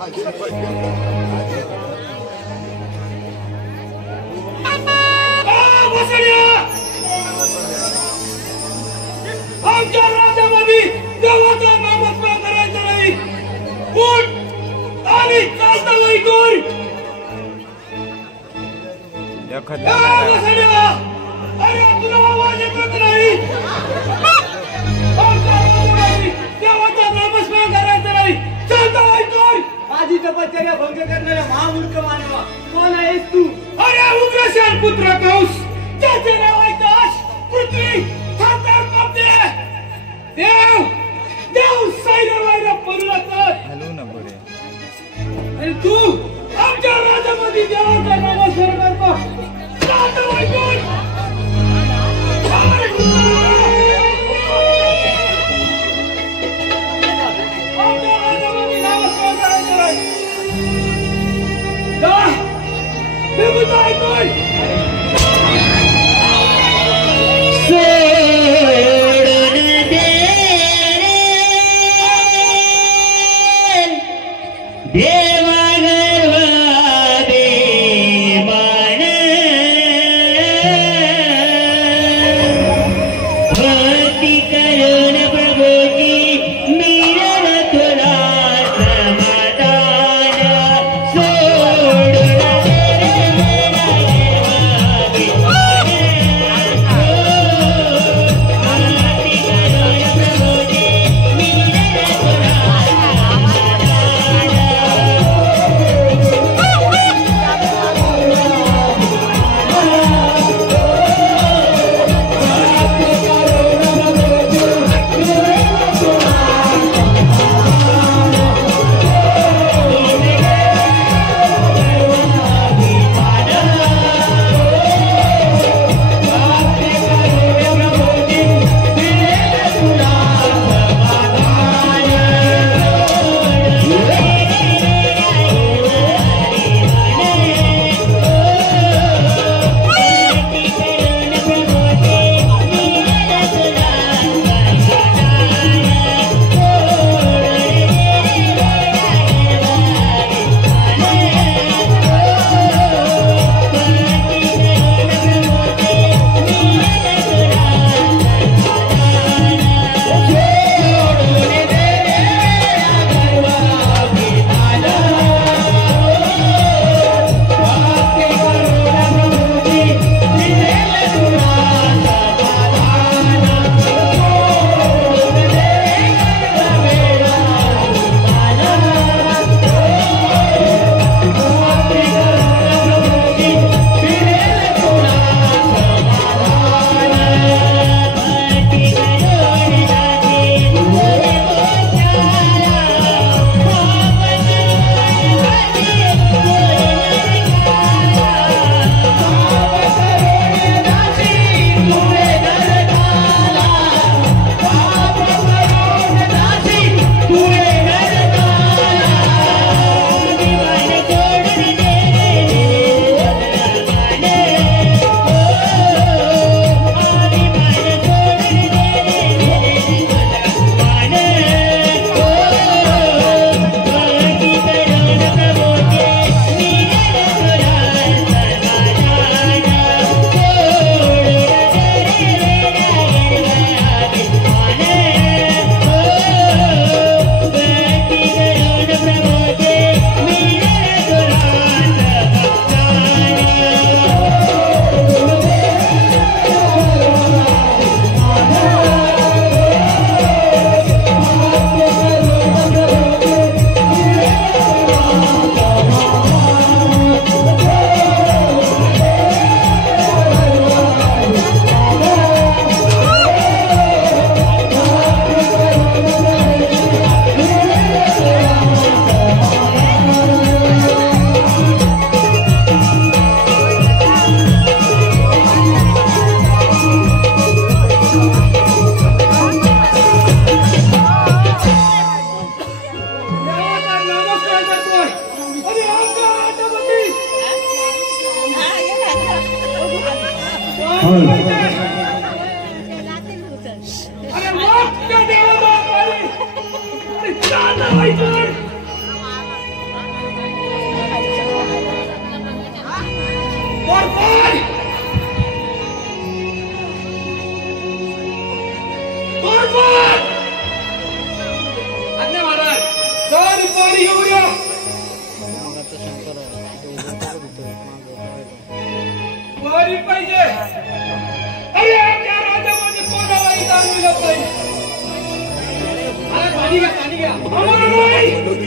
आमच्या राज्यामध्ये देवाचा नामस्मरण करायचं नाही. उठ आणि चालता वैकुंठ. अरे तुला आवाज येत नाही. देवाचा नामस्मरण करायचं नाही. चालता वैकुंठ. माझी तपश्चर्या भंग करणाऱ्या महामूर्ख मानवा कोण आहेस तू? अरे उग्रसेन पुत्र कंस, ज्याचे नाव आकाश पृथ्वी खातर कापते. देव देव सैन्यवाला पर्वत. हॅलो ना बरे. आणि तू आमच्या राज्यामध्ये देवाचा नामस्मरण करतो. चालता वैकुंठ. आमच्या राज्यामध्ये नामस्मरण करायचं नाही. जा निघून जा इथून.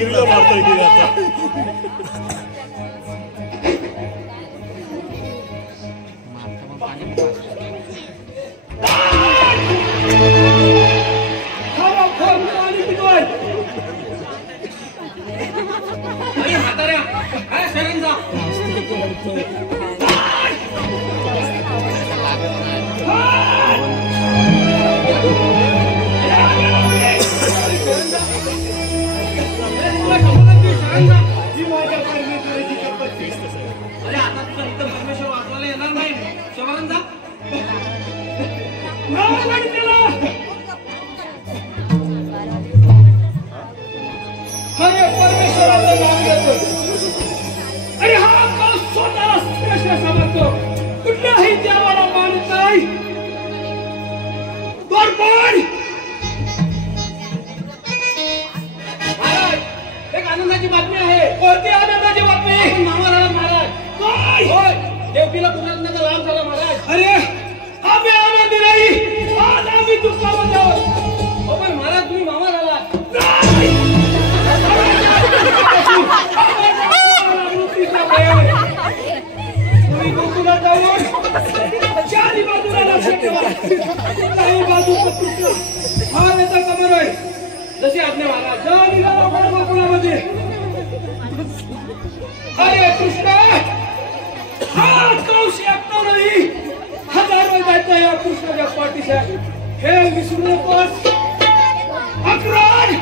गिरीला मारतोय की आता कुठल्याही देवाला मानत नाही एक आनंदाची बातमी आहे. कोणती आनंदाची बातमी? मामा झाला महाराज. काय होय? देवकीला पुनर्जन्माचा लाभ झाला महाराज. अरे आम्ही आनंदी नाही, आज आम्ही दुःखामध्ये आहोत. पण महाराज तुम्ही मामा झाला तुम्ही गोकुळात जाऊन चारी बाजूला लक्ष ठेवा. काही बाजूचा कृष्ण हा त्याचा कमर आहे. जशी आज्ञा महाराज जा निघाला गोकुळामध्ये. अरे कृष्ण हा कौश एकटा नाही, हजार जायचा या कृष्णाच्या पाठीशी. हे विसरू नकोस. अक्रार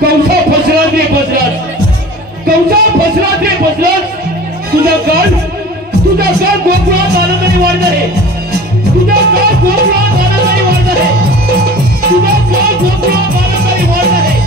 कौसा फसला ते फसलाच, कौसा फसला ते फसलाच. तुझा काळ गोकुळात आनंदाने वाढणार आहे. तुझा काळ गोकुळात आनंदाने वाढणार आहे. तुझा काळ गोकुळात आनंदाने वाढणार आहे.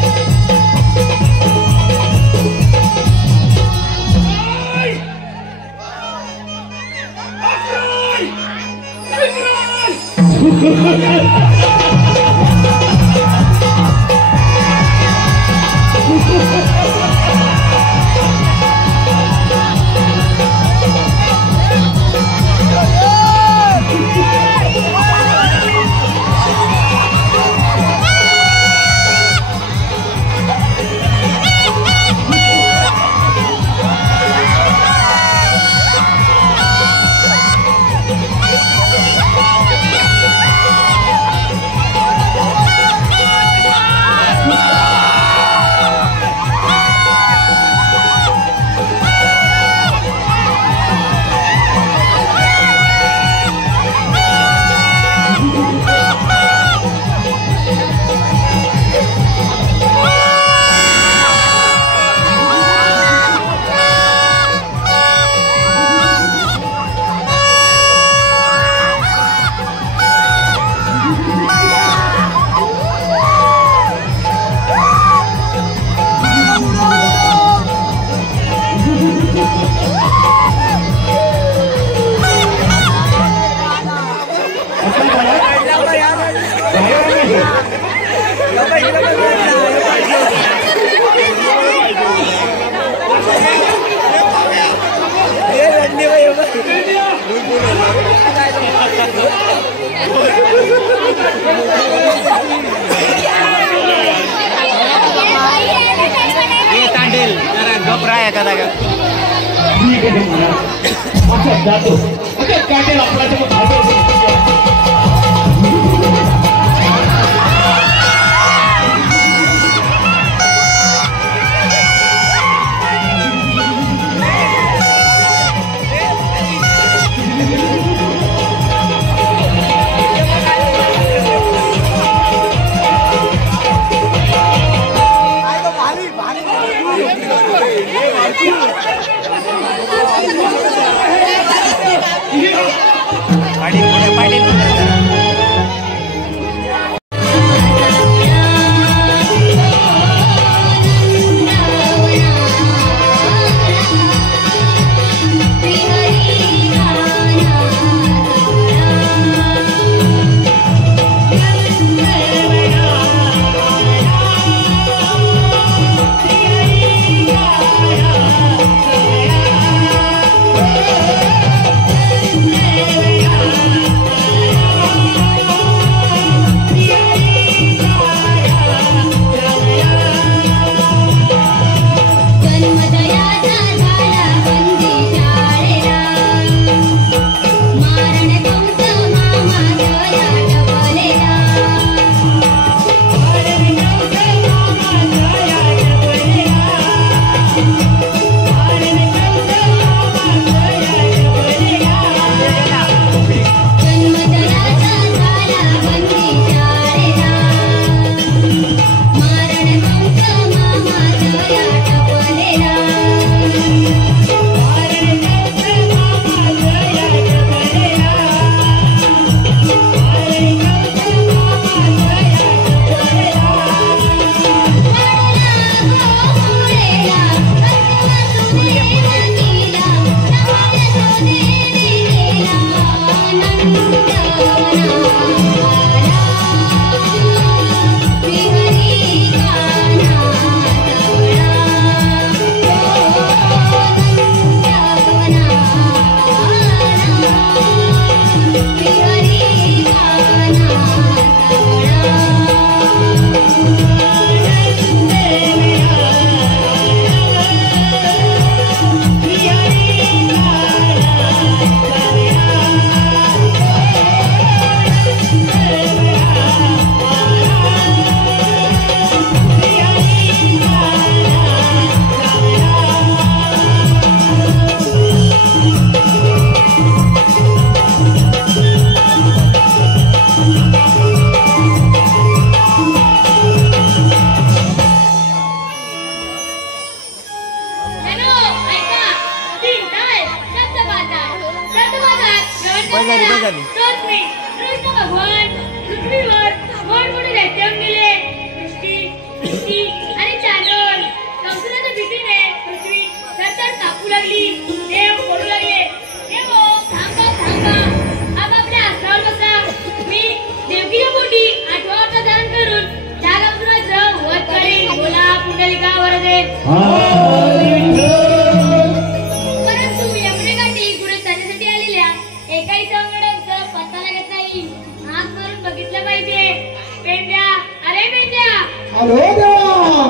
हॅलो देवा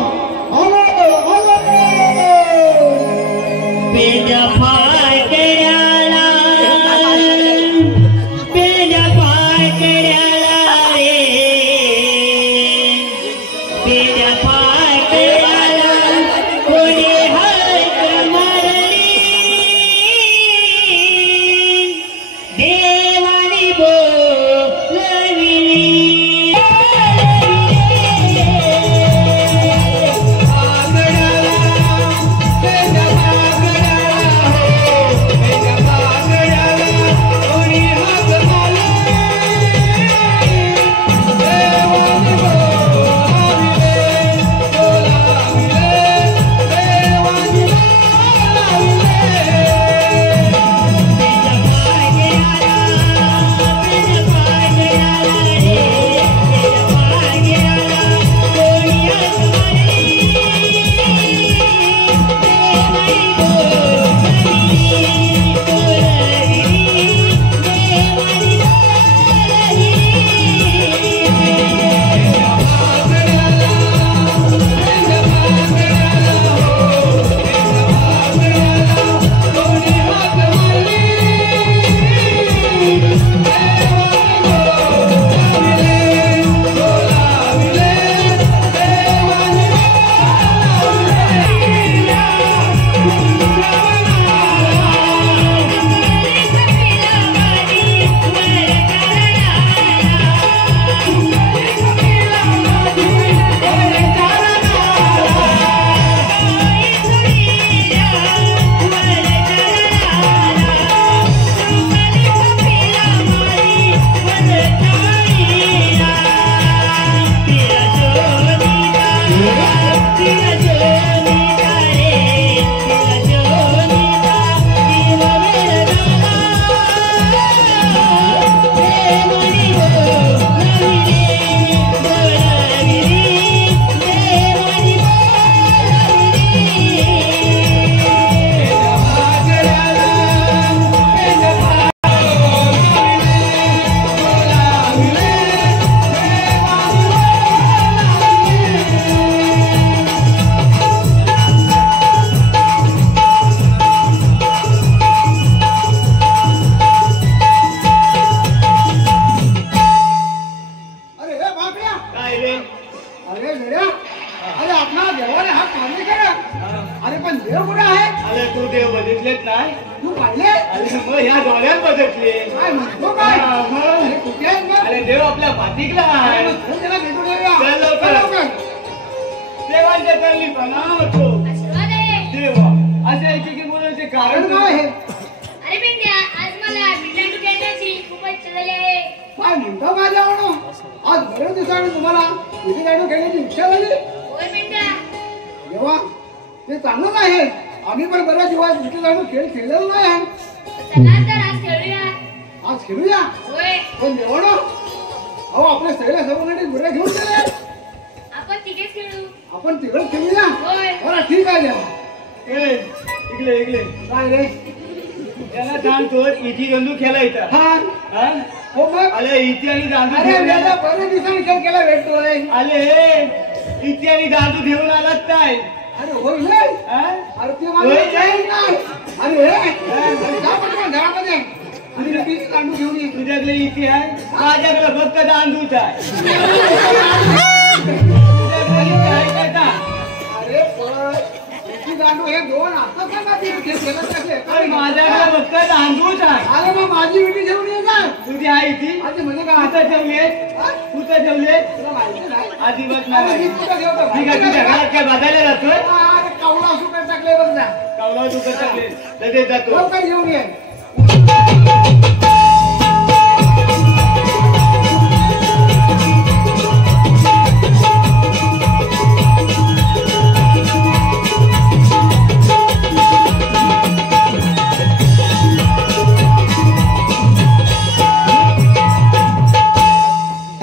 अरे तू देव बघितलेत नाही तू पाहिले अरे मग ह्या डोळ्यात बघितले काय म्हणतो काय हा, मग. अरे कुठे आहे मग? अरे देव आपल्या पाठीकला आहे चल त्याला भेटून येऊया. चल लवकर. चल लवकर. देवांच्या चरणी प्रणाम होतो आशीर्वाद आहे. देवा असे ऐकी की बोलायचे कारण कारण काय आहे अरे बिंद्या, आज मला बिर्लांडू खेळण्याची खूप इच्छा झाली आहे. काय म्हणतो माझ्या आज बऱ्याच दिवसाने तुम्हाला विधी गाडू खेळण्याची इच्छा झाली होय बिंद्या. तेव्हा ते चांगलंच आहे आम्ही पण बऱ्याच दिवस विधी गाडू खेळ खेळलेलो नाही आहे. चला तर आज खेळूया. आज खेळूया होय, पण देवानो अहो आपल्या सगळ्या सर्वांसाठी गुऱ्या घेऊन गेले आपण तिघेच खेळू. आपण तिकडे खेळूया होय. बरं ठीक आहे देवा ए, इकडे इकडे काय रे त्याला सांगतो इथे गंदू खेळायचा हा हा? हो मग अरे इथे आणि दांडू अरे घेऊन दादा आला. बऱ्याच दिवसांनी खेळ केला भेटतोय आले इथे आणि दांडू घेऊन आलात काय अरे होईल रे. हा? अरे ते माझं होय. नाही नाही. अरे हे जा पटकन घरामध्ये आणि लगेच तांदूळ घेऊन ये तुझ्याकडे इथे आहे माझ्याकडे फक्त दांडूच आहे तुझ्याकडे इथे आहे का? अरे पण इथे तांदूळ हे दोन आता सांगा ते केलं कसले अरे माझ्याकडे फक्त दांडूच आहे अरे मग माझी विटी घेऊन ये ना तुझी आहे ती आधी म्हणजे काय कुठं ठेवले कुठं ठेवले तुला माहिती नाही अजिबात अरे नाही मी कुठं ठेवतो ठीक आहे तुझ्या घरात काय बघायला जातोय अरे कावळा सुकट टाकले बघ ना कावला तू कसं टाकले लगेच जातो लवकर घेऊन ये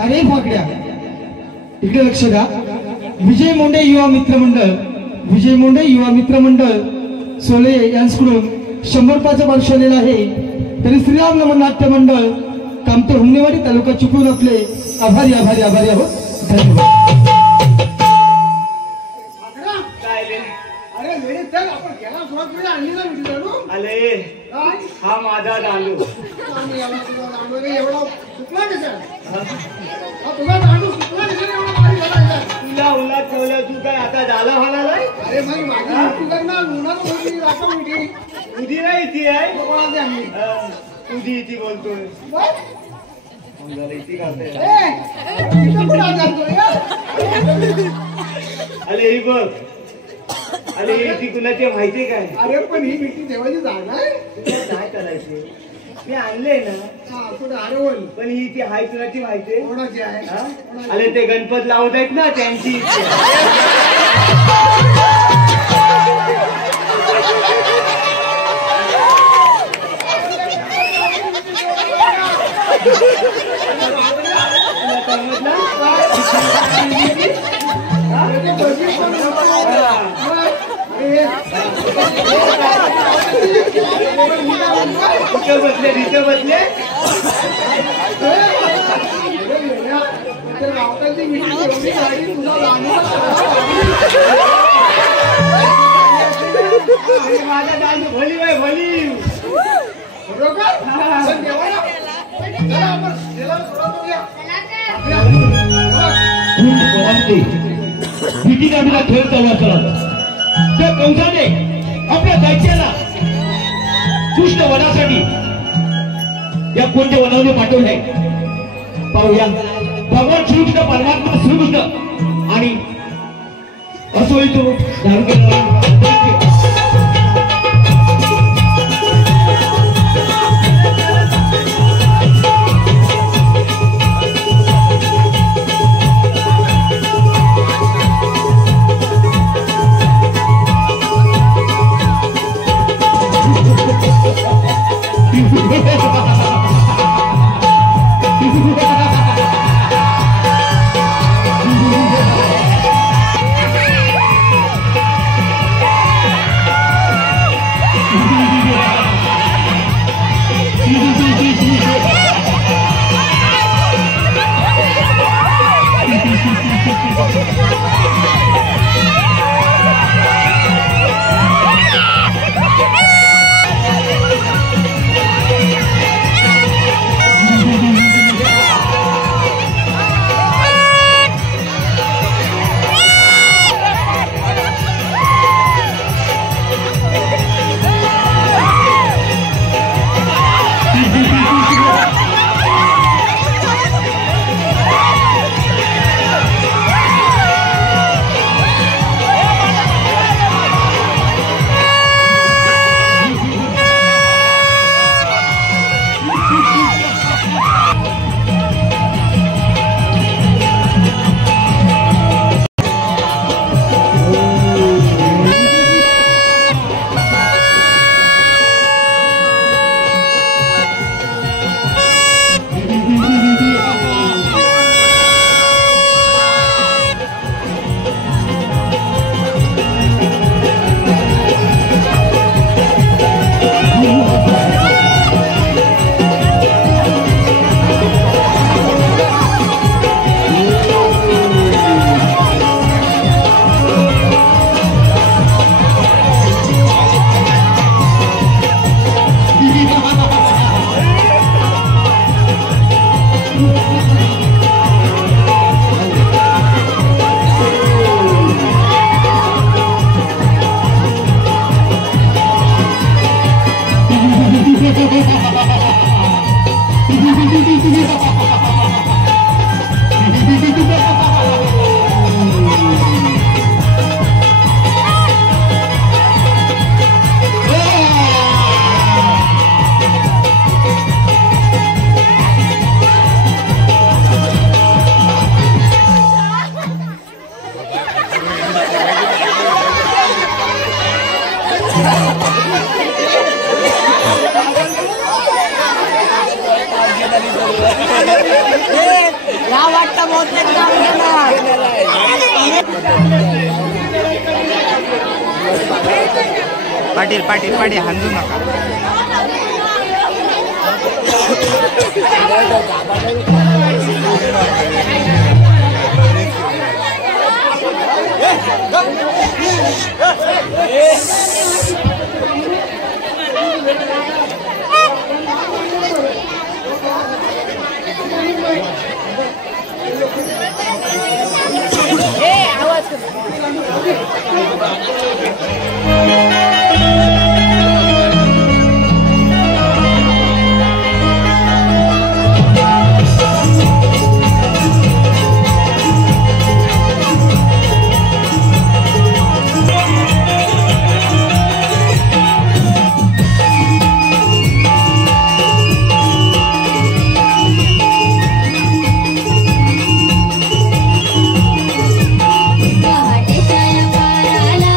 अरे फाकड्या इकडे लक्ष द्या विजय मोंडे युवा मित्र मंडळ सोले यांच्याकडून 100 रुपयाचं पारितोषिक आलेलं आहे तरी श्रीराम नमन नाट्य मंडळ कामते हुंडेवाडी तालुका चिपळूण आपले आभारी आहोत धन्यवाद काय रे? अरे वेळी चल आपण गेला सुरुवात करूया आणली ना विटी तांदूळ आले काय हा माझा दांडू आम्ही याला तुझा तांदूळ रे एवढा सुकला कसं हा तुझा तांदूळ सुकला कसं रे एवढा भारी झाला तुला उन्हात ठेवलं तू काय आता झालं म्हणालाय अरे भाई माझी विटी करणार उन्हात होती आता विटी तुझी नाही ती आहे कोणाची आणली तुझी इथे बोलतोय बस. झालं इथे घालतोय इथं कुठं आज जातोय, हा? अरे ही बघ अरे इथे कुणाची माहिती काय अरे पण ही विटी ठेवायची जागा आहे तुला काय करायचे मी आणले ना हा कुठं अरे बोल पण ही ती हाय कुणाची माहिती आहे? कोणाची आहे हा? कोणाची? अरे ते गणपत लावत आहेत ना त्यांची इच्छा. तुला समजलं? अरे ते बघी पण अरे कुठं बसले तिथं बसले गावताची विटी एवढी गाडी तुला लागणार अरे माझा दांडू भली बाय भली बरोबर पण देवाला चला आपण त्याला सुरुवात करूया चला तर. भीती गाडीला खेळ चालू असतात त्या कंसाने आपल्या दैत्याला कृष्ण वनासाठी या कोणत्या वनामध्ये पाठवले पाहूया भगवान श्रीकृष्ण परमात्मा श्रीकृष्ण आणि असो तो धारण केला या वाटतं बहुतेक पाटील पाटील पाटील हांजू नका. पहाटेच्या पाराला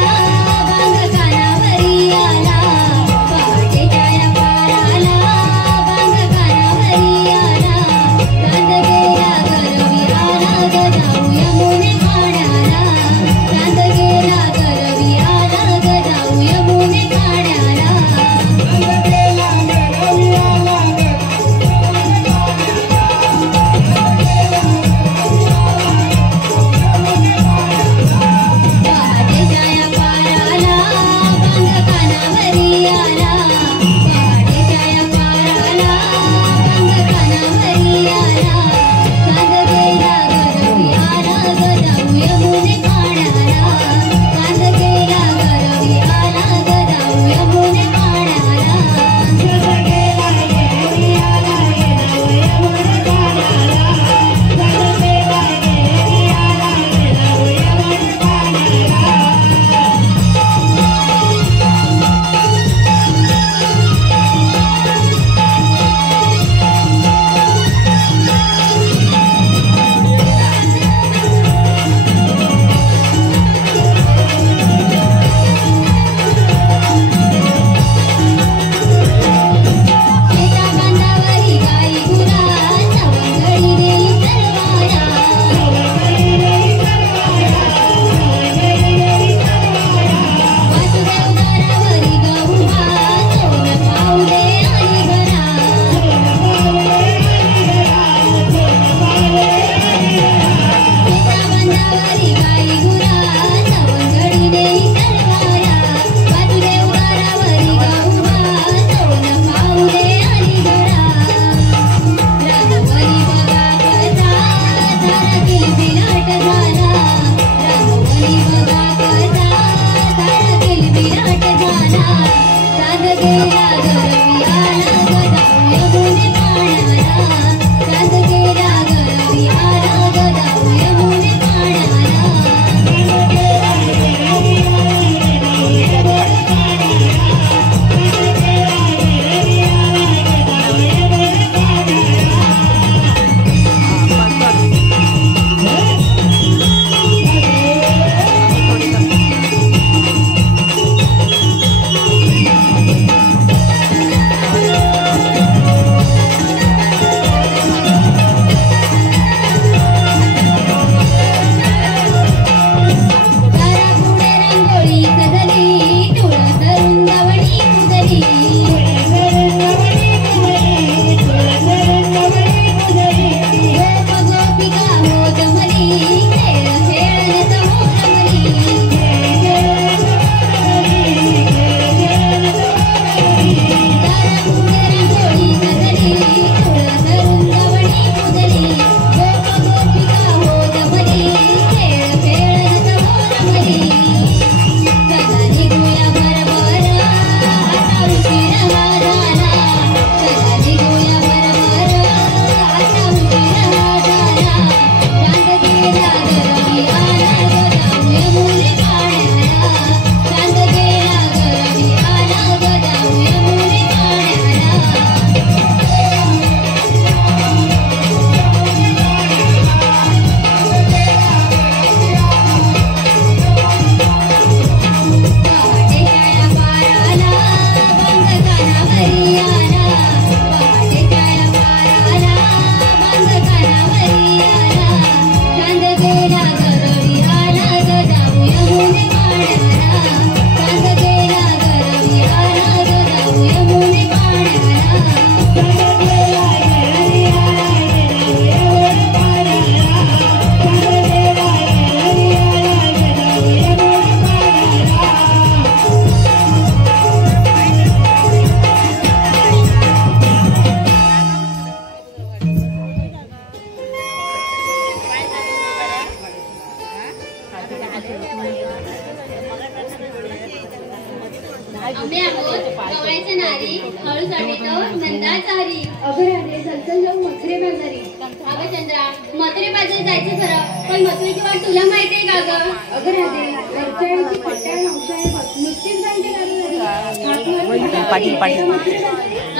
आम्ही आहोत गवळ्याच्या नारी हळू साठीतो नंदाचा हरी. अगं राधे चलचल जाऊ मथुरे बाजारी. अगं चंद्रा मथुरे बाजारी जायचं खरं पण मथुरेची वाट तुला माहितीये का गं? अगं राधे वरच्याची पट्ट्या नवसाय नुसतीच जायचे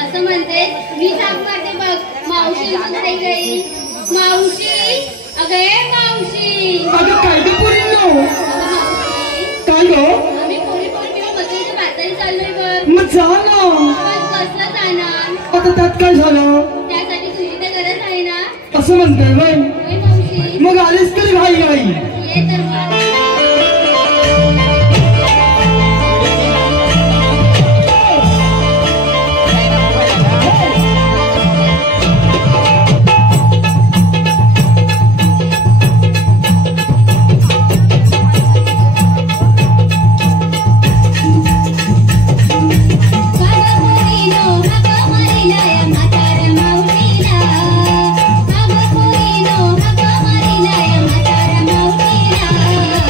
असं म्हणते मी साप करते बघ. मावशी काही गई मावशी अगे मावशी. अगं काय गं पोरींनो? काय गं? आम्ही पोरी किंवा मथुरेच्या बाजारी चाललोय बघ. मग जा ना. पण कसलं जाणार? आता त्यात काय झालं? त्यासाठी तुझी तर गरज आहे ना. असं म्हणते बाई. होय मावशी. मग आलीस तरी घाई घाई. ये तर मग. मावशीला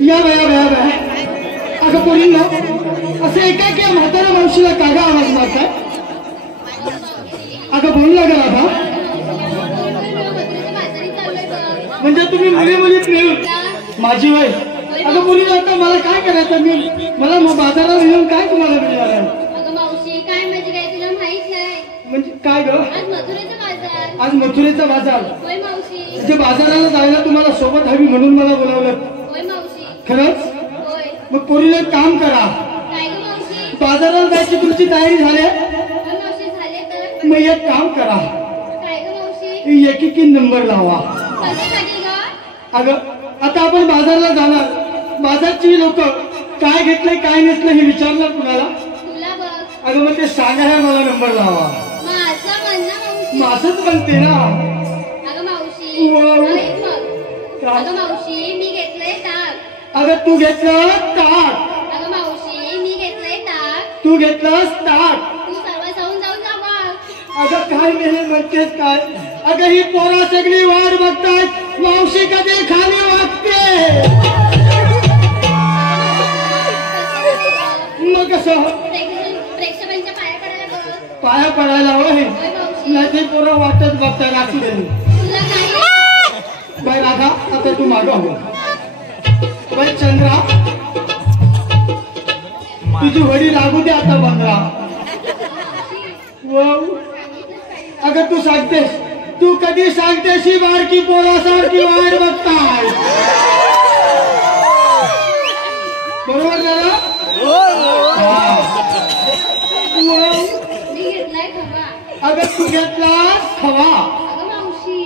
या बाया अगं पोरींनो, असं एका म्हातारा मावशीला कागा आवाज मारताय? अगं बोलू लागेल आता. म्हणजे तुम्ही मुली प्रेम माझी वय. अगं मुलीला आता मला काय करायचं? मला बाजारात येऊन काय तुम्हाला मिळणार आहे? अगं मावशी काय म्हणजे काय तुला माहित नाही? म्हणजे काय ग? आज मथुरेचा बाजार. आज मथुरेचा बाजार. होय मावशी. म्हणजे बाजाराला जायला तुम्हाला सोबत हवी म्हणून मला बोलावलं. होय मावशी. खरंच? होय. मग पोरीला एक काम करा, काय ग मावशी? बाजाराला जायची तुमची तयारी झाली? होय मावशी झाले तर. मग एक काम करा, काय ग मावशी? एकेकी नंबर लावा. कशासाठी ग? अगं आता आपण बाजारला जाणार, बाजारची लोक काय घेतलंय काय नेसलंय हे विचारणार कुणाला? तुला बघ. अगं मग ते सांगायला मला नंबर लावा. माझं म्हणणं मावशी. माझंच म्हणते ना. अगं मावशी. वाव. ऐक मग. अगं मावशी मी घेतलंय ताक. अगं तू घेतलं ताट. अगं मावशी मी घेतलंय ताक. तू घेतलंस ताट. तू सर्व जाऊन जा बघ. अगं काय नाही म्हणतेस काय? अगं ही पोरा सगळी वाट बघतायत, मावशी कधी खाली वागते. मग कसं प्रेक्षकांच्या पाया पडायला बघ. पाया पडायला होय? होय मावशी. नाही ते पोरं वाटत बघताय. असू दे तुला काही बाई. राधा आता तू मागं हो. बाई चंद्रा, तुझी वडी लागू दे आता बंधरा. अगं तू सांगतेस, तू कधी सांगतेस ही बारकी पोरासारखी वाट बघताय. बरोबर झालं? मी घेतलाय खवा. अगं तू घेतलास खवा. अगं मावशी.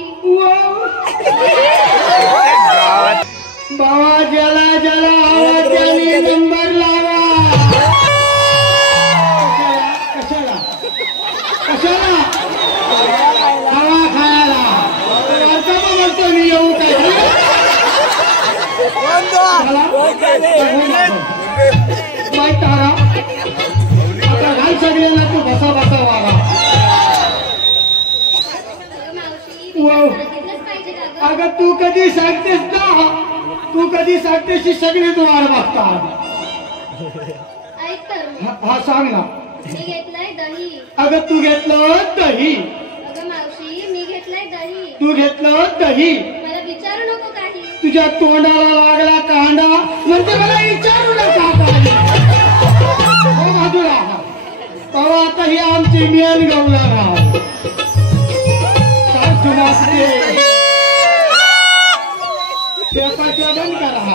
बाबा ज्याला आवाज त्याने नंबर लावा. कशाला हवा खायला बोलतो मी. येऊ काय माहित तारा आता घाल सगळ्यांना तू बसा वागा. अगं मावशी वाव. सांगितलंच पाहिजे का गं? अगं तू कधी सांगतेस ना, तू कधी सांगतेस ही सगळी द्वार बघतात. ऐक तर हा सांग ना. मी घेतलाय दही. अगं तू घेतलं दही. अगं मावशी मी घेतलाय दही. तू घेतलं दही. मला विचारू नको काही. तुझ्या तोंडाला लागला कांदा म्हणजे मला विचारू नका काही. हो बाजूला बाबा, आता ही आमची मेन गवणार आहे. बंद करा.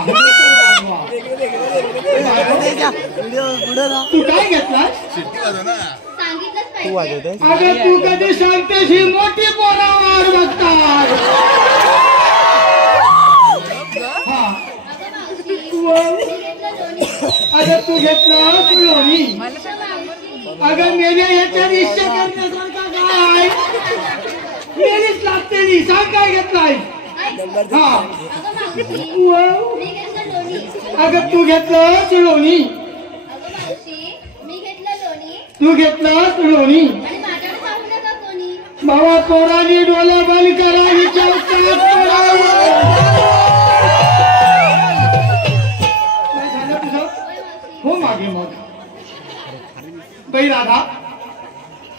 तू काय घेतलास? सांगितलंच पाहिजे. अगं तू कधी सांगतेस ही मोठी पोरा वाट बघतात. हा. अगं मावशी मी घेतलं लोणी. अगं तू घेतलं लोणी. अगं मावशी. अगं मेल्या याच्या इच्छा करण्यासारखा काय? मेलीच लागते नी. सांग काय घेतलाय? हा. अगं मावशी मी घेतलं लोणी. अगं तू घेतलंस लोणी. अगं मावशी मी घेतलं लोणी. तू घेतलंस लोणी. आणि माझ्याकडे पाहू नका कोणी. बाबा पोरांनी डोळं बंद करा. विचार झालं तुझं? होय मावशी. हो मागे मग बाई राधा.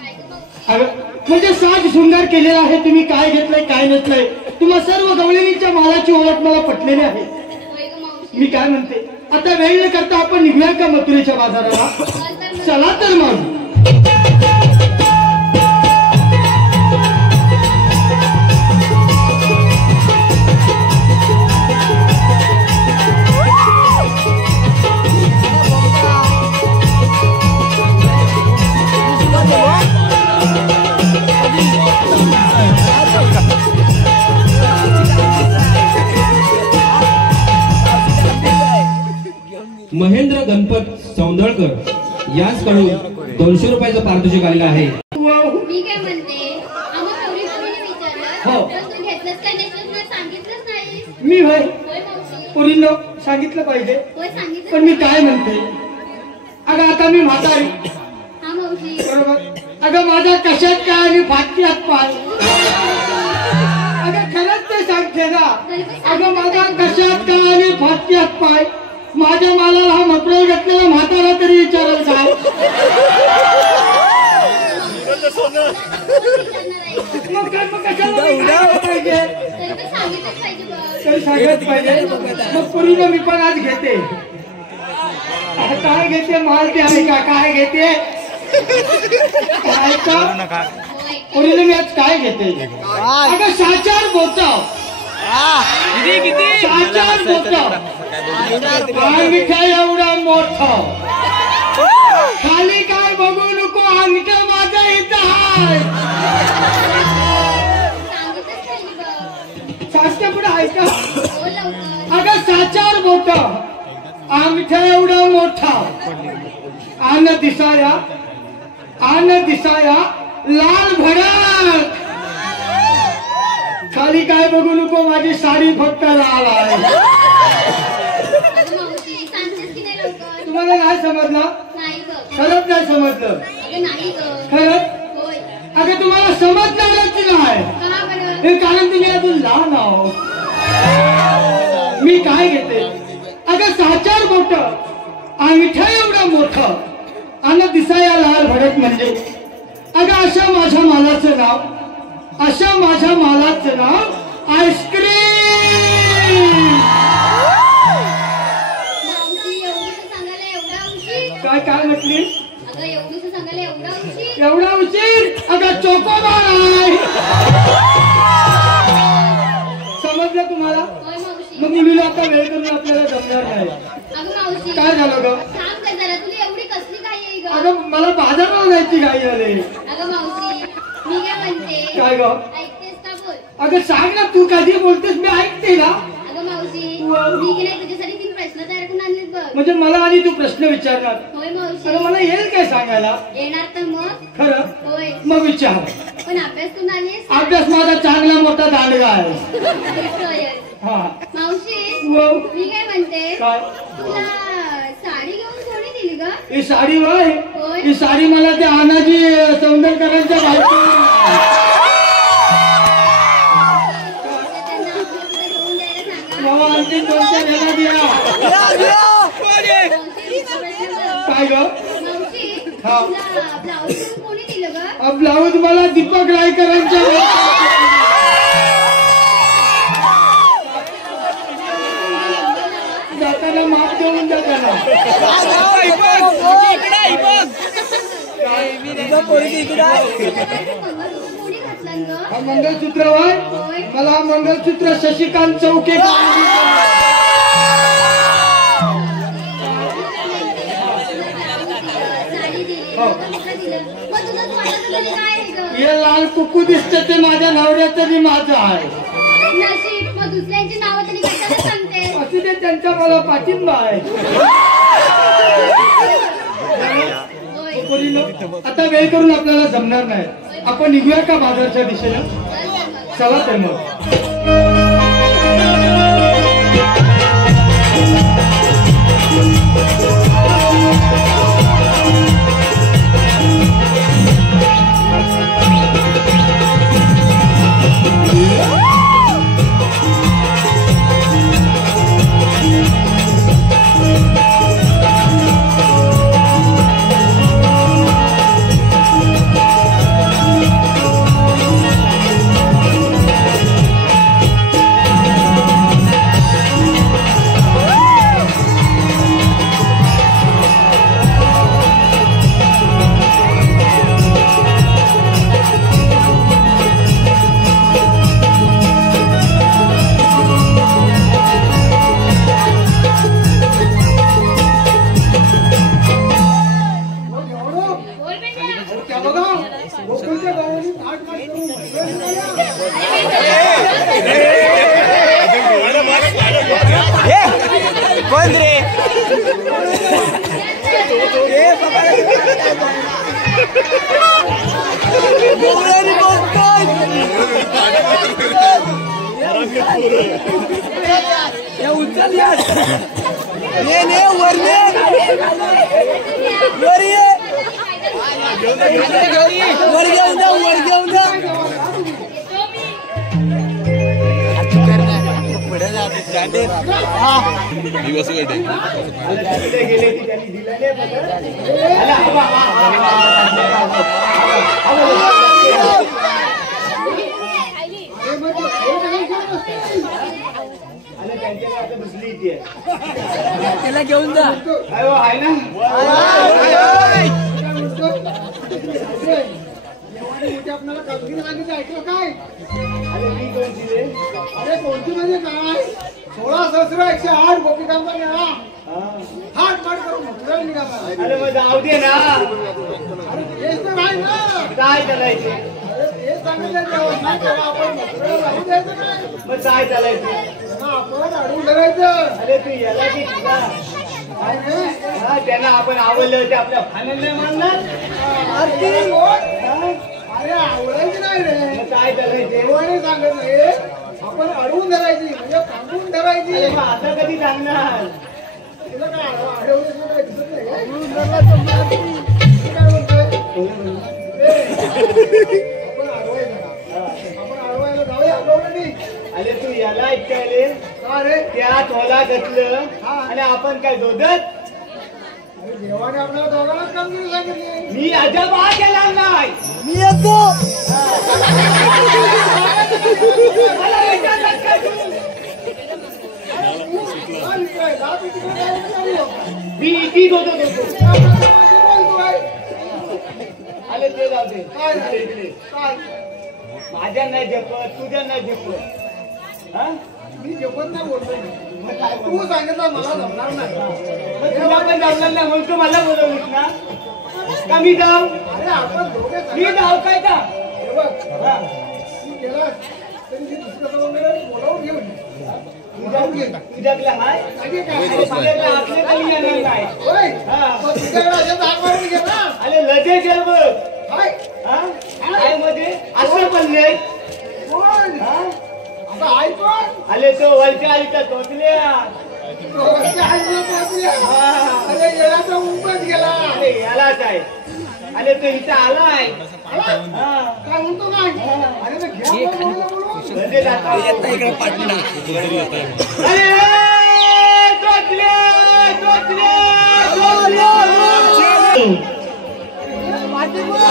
काय गं मावशी? अगं म्हणजे साज शृंगार केलेला आहे. तुम्ही काय घेतलंय काय नेसलंय, तुम्हा सर्व गवळणीच्या मालाची ओळख मला पटलेली आहे. होय गं मावशी. मी काय म्हणते, आता वेळ न करता आपण निघूया का मथुरेच्या बाजाराला? चला तर मग. महेंद्र गणपत सौंदळकर यांच्याकडून 200 रुपयाचं पारितोषिक आलेलं आहे. मी काय म्हणते, आम्हा पोरीने विचारलं हो. तर तू घेतलंस काय नेसलंस मला सांगितलंच नाही. मी होय होय मावशी. पोरींनो सांगितलं पाहिजे. होय सांगितलं. पण मी काय म्हणते, अगं आता मी म्हातारी हा मावशी. बरोबर. अगं माझ्या कशात काय आणि फाटक्यात पाय. अगं खरंच ते सांगते ना. अगं माझ्या कशात काय आणि फाटक्यात हात पाय माझ्या मालाला हा मटेरियल घातलेला म्हातारा तरी विचारेल काय? मग काय मग कशाला मी काय पाहिजे तरी सांगत पाहिजे. मग पूर्वीला मी पण आज घेते. काय घेते माल ते आहे का? काय घेते ऐका पूर्वीला मी आज काय घेते? अगं 6-4 बोचा 6-4 बोचा अंगठा एवढा मोठा खाली काय बघू नको अंगठा माझा इथं आहे. शास्त्र पुढे ऐका. अगं 6-4 बोट अंगठा एवढा मोठा आन दिसाया लाल भडक खाली काय बघू नको माझी साडी फक्त लाल आहे. तुम्हाला नाही समजलं? खरंच नाही समजलं? खरंच? अगं तुम्हाला समजणारच नाही हे कारण तुम्ही अजून लहान आहो. मी काय घेते? अगं 6-4 बोट अंगठा एवढं मोठं आणि दिसाया लाल भडक म्हणजे अगं अशा माझ्या मालाचं नाव आईस्क्रीम. काय म्हटली? एवढा उशीर? अगं चोकोबार आहे. समजलं तुम्हाला? मग मुलीला आता वेळ करून आपल्याला जमणार नाही. काय झालं ग? अगं मला बाजारात जायची घाई झाली. काय ग? अगं सांग ना तू कधी बोलतेस मी ऐकते ना. म्हणजे मला आणि तू प्रश्न विचारणार? अगं मला येईल काय सांगायला? खरं? मग विचार. पण अभ्यास माझा चांगला मोठा दांडगा आहे. मावशी मी काय म्हणते तुला साडी घेऊन कोणी दिली ग? ही साडी वय ही साडी मला त्या आनाजी सौंदरकरांच्या आणखी 2 घेण्यात या. काय ग? हा कोणी दिलं ग? ब्लाऊज मला दीपक रायकरांच्या जाताना माप देऊन जाताना हा मंगलसूत्र वय मला मंगलसूत्र शशिकांत चौके हे लाल कुकू दिसत ते माझ्या नवऱ्याचं बी माझं आहे. दुसऱ्यांची नावं तरी कशाला सांगते? असू दे त्यांचा मला पाठिंबा आहे. आता वेळ करून आपल्याला जमणार नाही. आपण निघूया का बाजारच्या दिशेला? चला तर मग. बंद रे पुढे गेले ती त्यांनी दिलं नाही पत्र. अरे त्यांच्याकडे आता दुसरी इथे त्याला घेऊन जा. आहे ना. आपल्याला कल्पनी सांगितलं ऐकलं काय? अरे मी कोणती रे? अरे कोणती म्हणजे काय? 16 सहस्र 108 गोपिकांचा मेळा हात मार करून मथुरा निघाला. अरे मग जाऊ दे ना. अरे तेच तर नाही ना. काय चालायचे? अरे तेच सांगितलं तेव्हा तेव्हा आपण मथुरा राहू द्यायचं नाही. मग काय चालायचे? तेव्हा आपण अडवून धरायचं. अरे तू याला की तुला काय रे? हा त्यांना आपण आवडलं ते आपल्या फायनल मानणार. अरे आवडायचं नाही रे. मग काय चालायचे? देवाने सांगितले आपण अडवून धरायची म्हणजे थांबून धरायची. अरे मग आता कधी सांगणार? तुला काय अडवलं काय दिसत नाही काय? काय बोलतोय? आपण अडवायला जाऊया अडवलं. अरे तू याला ऐकायले का रे? त्यात होला घातलं आणि आपण काय दोधत. अरे देवाने आपल्याला दोघांनाच कामगिरी सांगितली. मी अजबात केला नाही. मी येतो. मला विचारतात काय तू? मी इथे होतो. अरे ते जाऊ दे. माझ्या नाही झेपत तुझ्या नाही झेपत. हा मी जेवण नाही बोलतोय. तू सांगितलं मला जमणार नाही. मग तुला पण जमणार नाही म्हणून तू मला बोलवलीस ना. का मी जाऊ? अरे आपण दोघे मी जाऊ काय का? हे बघ, तू गेलास तरी मी दुसऱ्याचं वगैरे बोलावून घेऊन ये. बोलावून घे. तुझ्याकडे हाय माहिती आहे का? तुझ्याकडे आपले काही येणार नाही. होय? हा. मग तुझ्याकडे अशा जाग मारून घे ना. अरे लगेच ये बघ. हाय? हा काय मध्ये असं बोलले. कोण? हा आता आई कोण? अरे तो वरच्या आलीचा तोतल्या. दोघांच्या आईला पोहोचल्या. अरे गेला उंबत गेला. अरे यालाच आहे. अरे तो इथं आलाय. आला? हा काय म्हणतो काय? अरे ते घ्या बोलवा. लगेच आता. इकडे पाटणा. अरे तोतल्या.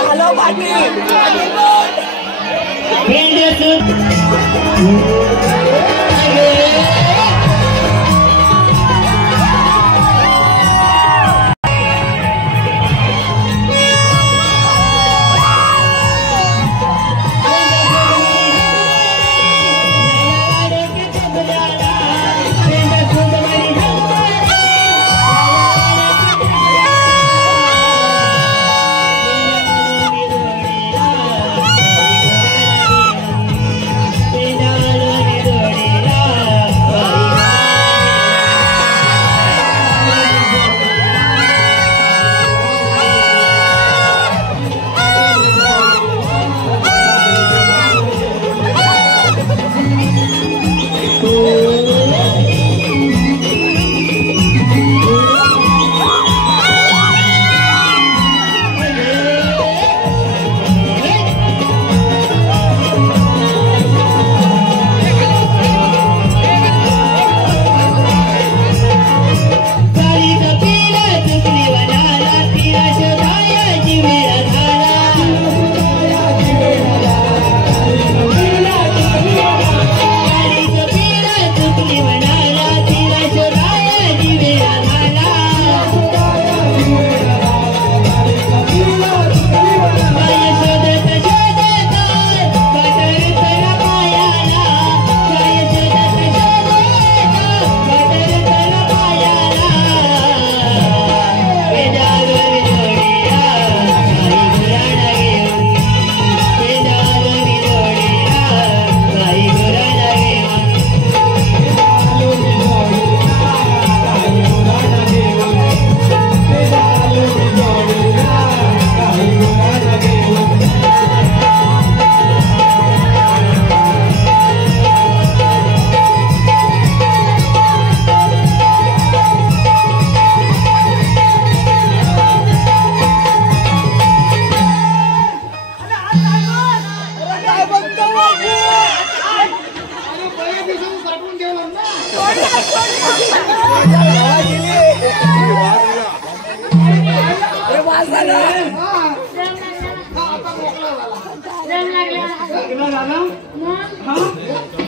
हॅलो पाटील.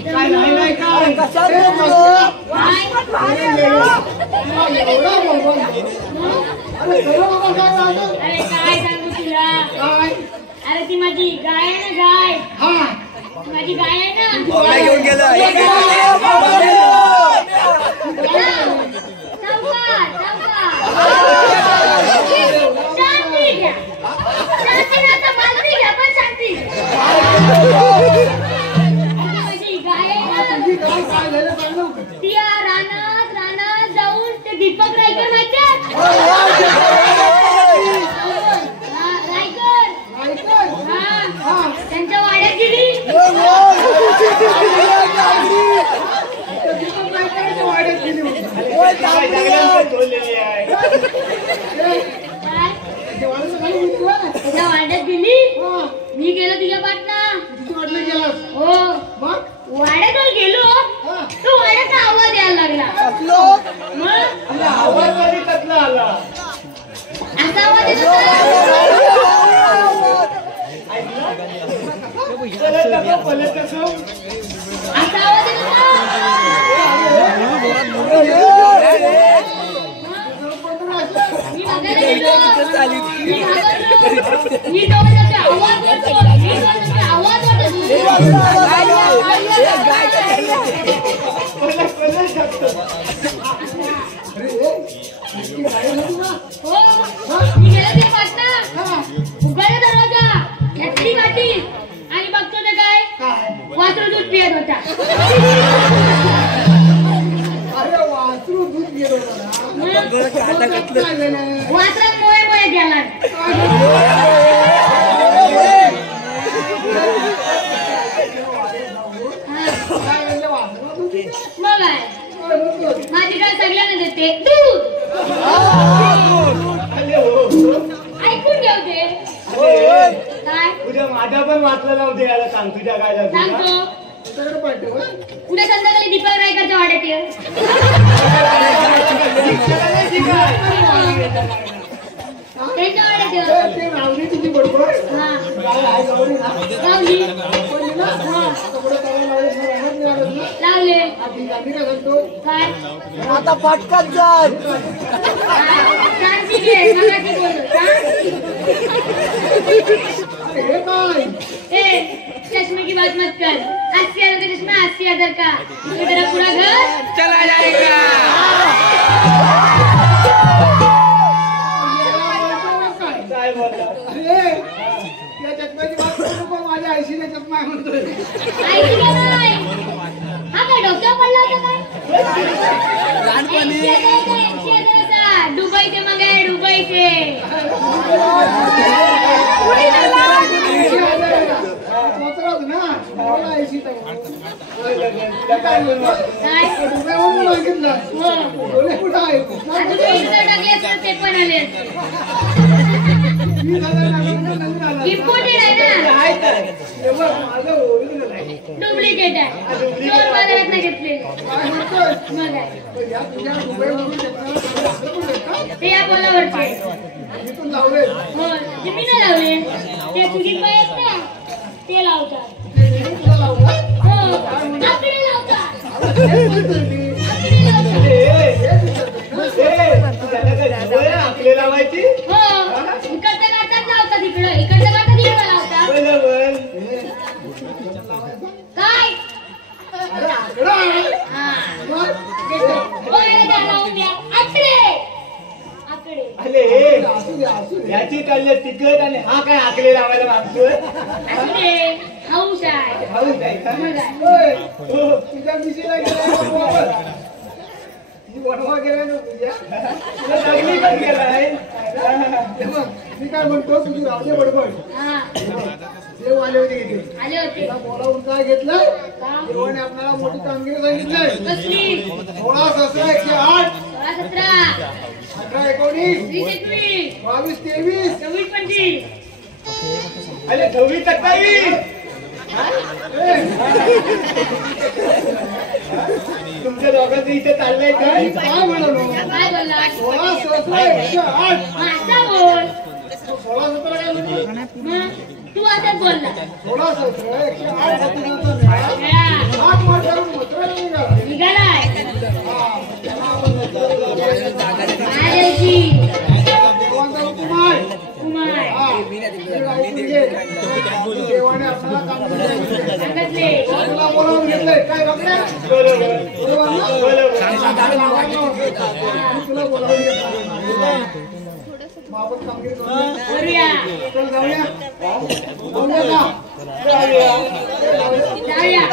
काय नाही काय अरे काय सांगू तुला अरे ती माझी गाय आहे ना गाय माझी गाय आहे ना घेऊन गेलं शांती घ्या पण शांती माझी गाय आहे ना ती रानात जाऊन ते दीपक रायकर माहिती त्यांच्या वाड्यात गेली त्याच्या वाड्यात गेली मी गेलो तिच्या पाटणा हो वाड्यात गेलो तो वाड्याचा आवाज यायला लागला असा आवाज येत असा आवाज उघडला दरवाजा घेतली वाटी आणि बघतो ते काय वासरू दूध पियत होता वासरात मोये गेला मग माझी काय सगळ्यांना देते दूध ऐकून घेऊ काय उद्या माझ्या पण वाचलं नव्हते याला सांग तुझ्या काय सांगतो उद्या संध्याकाळी दीपक रायकरच्या वाड्यात ये त्यांच्या वाड्यात ये रावली तुझी बरोबर लावले काय आता पटकन जाय शांती घे मगाशी बोलू चश्मे की बात मत कर 80,000 का चश्मा 80,000 का इसमें तेरा पूरा घर चला जाएगा काय बोलला या चष्म्याची बात करू नको माझ्या आईशीने चष्मा म्हणतोय ऐकी का नाही हा काय डोक्यावर पडला होता काय लहानपणी 80,000 दुबई ते मग आहे दुबई ते ते पण आले इम्पोर्टेड आहे ना डुप्लिकेट आहे दोन बाजारात नाही घेतले ते या बोलावरचे हो ते मी नाही लावले ते तुझी पाय आहेत ना ते लावतात हो आकडे लावतात आपले लावायची हो इकडच्या गाठात लावतात इकडं इकडच्या गाठात इकडं लावतात काय याची काढले तिकट आणि हा काय आकले लावायला मागतोय हाऊस आहे हाऊस आहे का? तुझ्या मिशीला गेला वडवा गेला ना तुला चांगली पण गेलाय मी काय म्हणतो तुझी रावले बडबड देव आले होते इथे आले होते बोलावून काय घेतलं देवाने आपल्याला मोठी कामगिरी सांगितलंय कसली 16 17 108 17 18 19 20 21 22 23 24 25 अरे 26 27 तुमच्या दोघांचं इथे चाललंय काय? काय म्हणालो? काय बोलला 16, 17, 108. माझा बोल 16, 17 काय म्हणतो? मग तू असंच बोलला 16, 17, 108 साठी नव्हतं ना. वेळा हात मार करून मथुरा निघाला. निघालाय हा, त्यांना आपण मथुरा जायचं. महादेवची देवांचा हुकूम आहे. कुमार हा, ते ऐकून घे. देवाने आपल्याला काम दिलं. सांगितले तुला बोलावून घेतलंय. काय बघण्या? बरोबर बरोबर ना? तुला बोलावून घेतलं. मग आपण कामगिरी करूया. करूया चल जाऊया. जाऊया का? जाऊया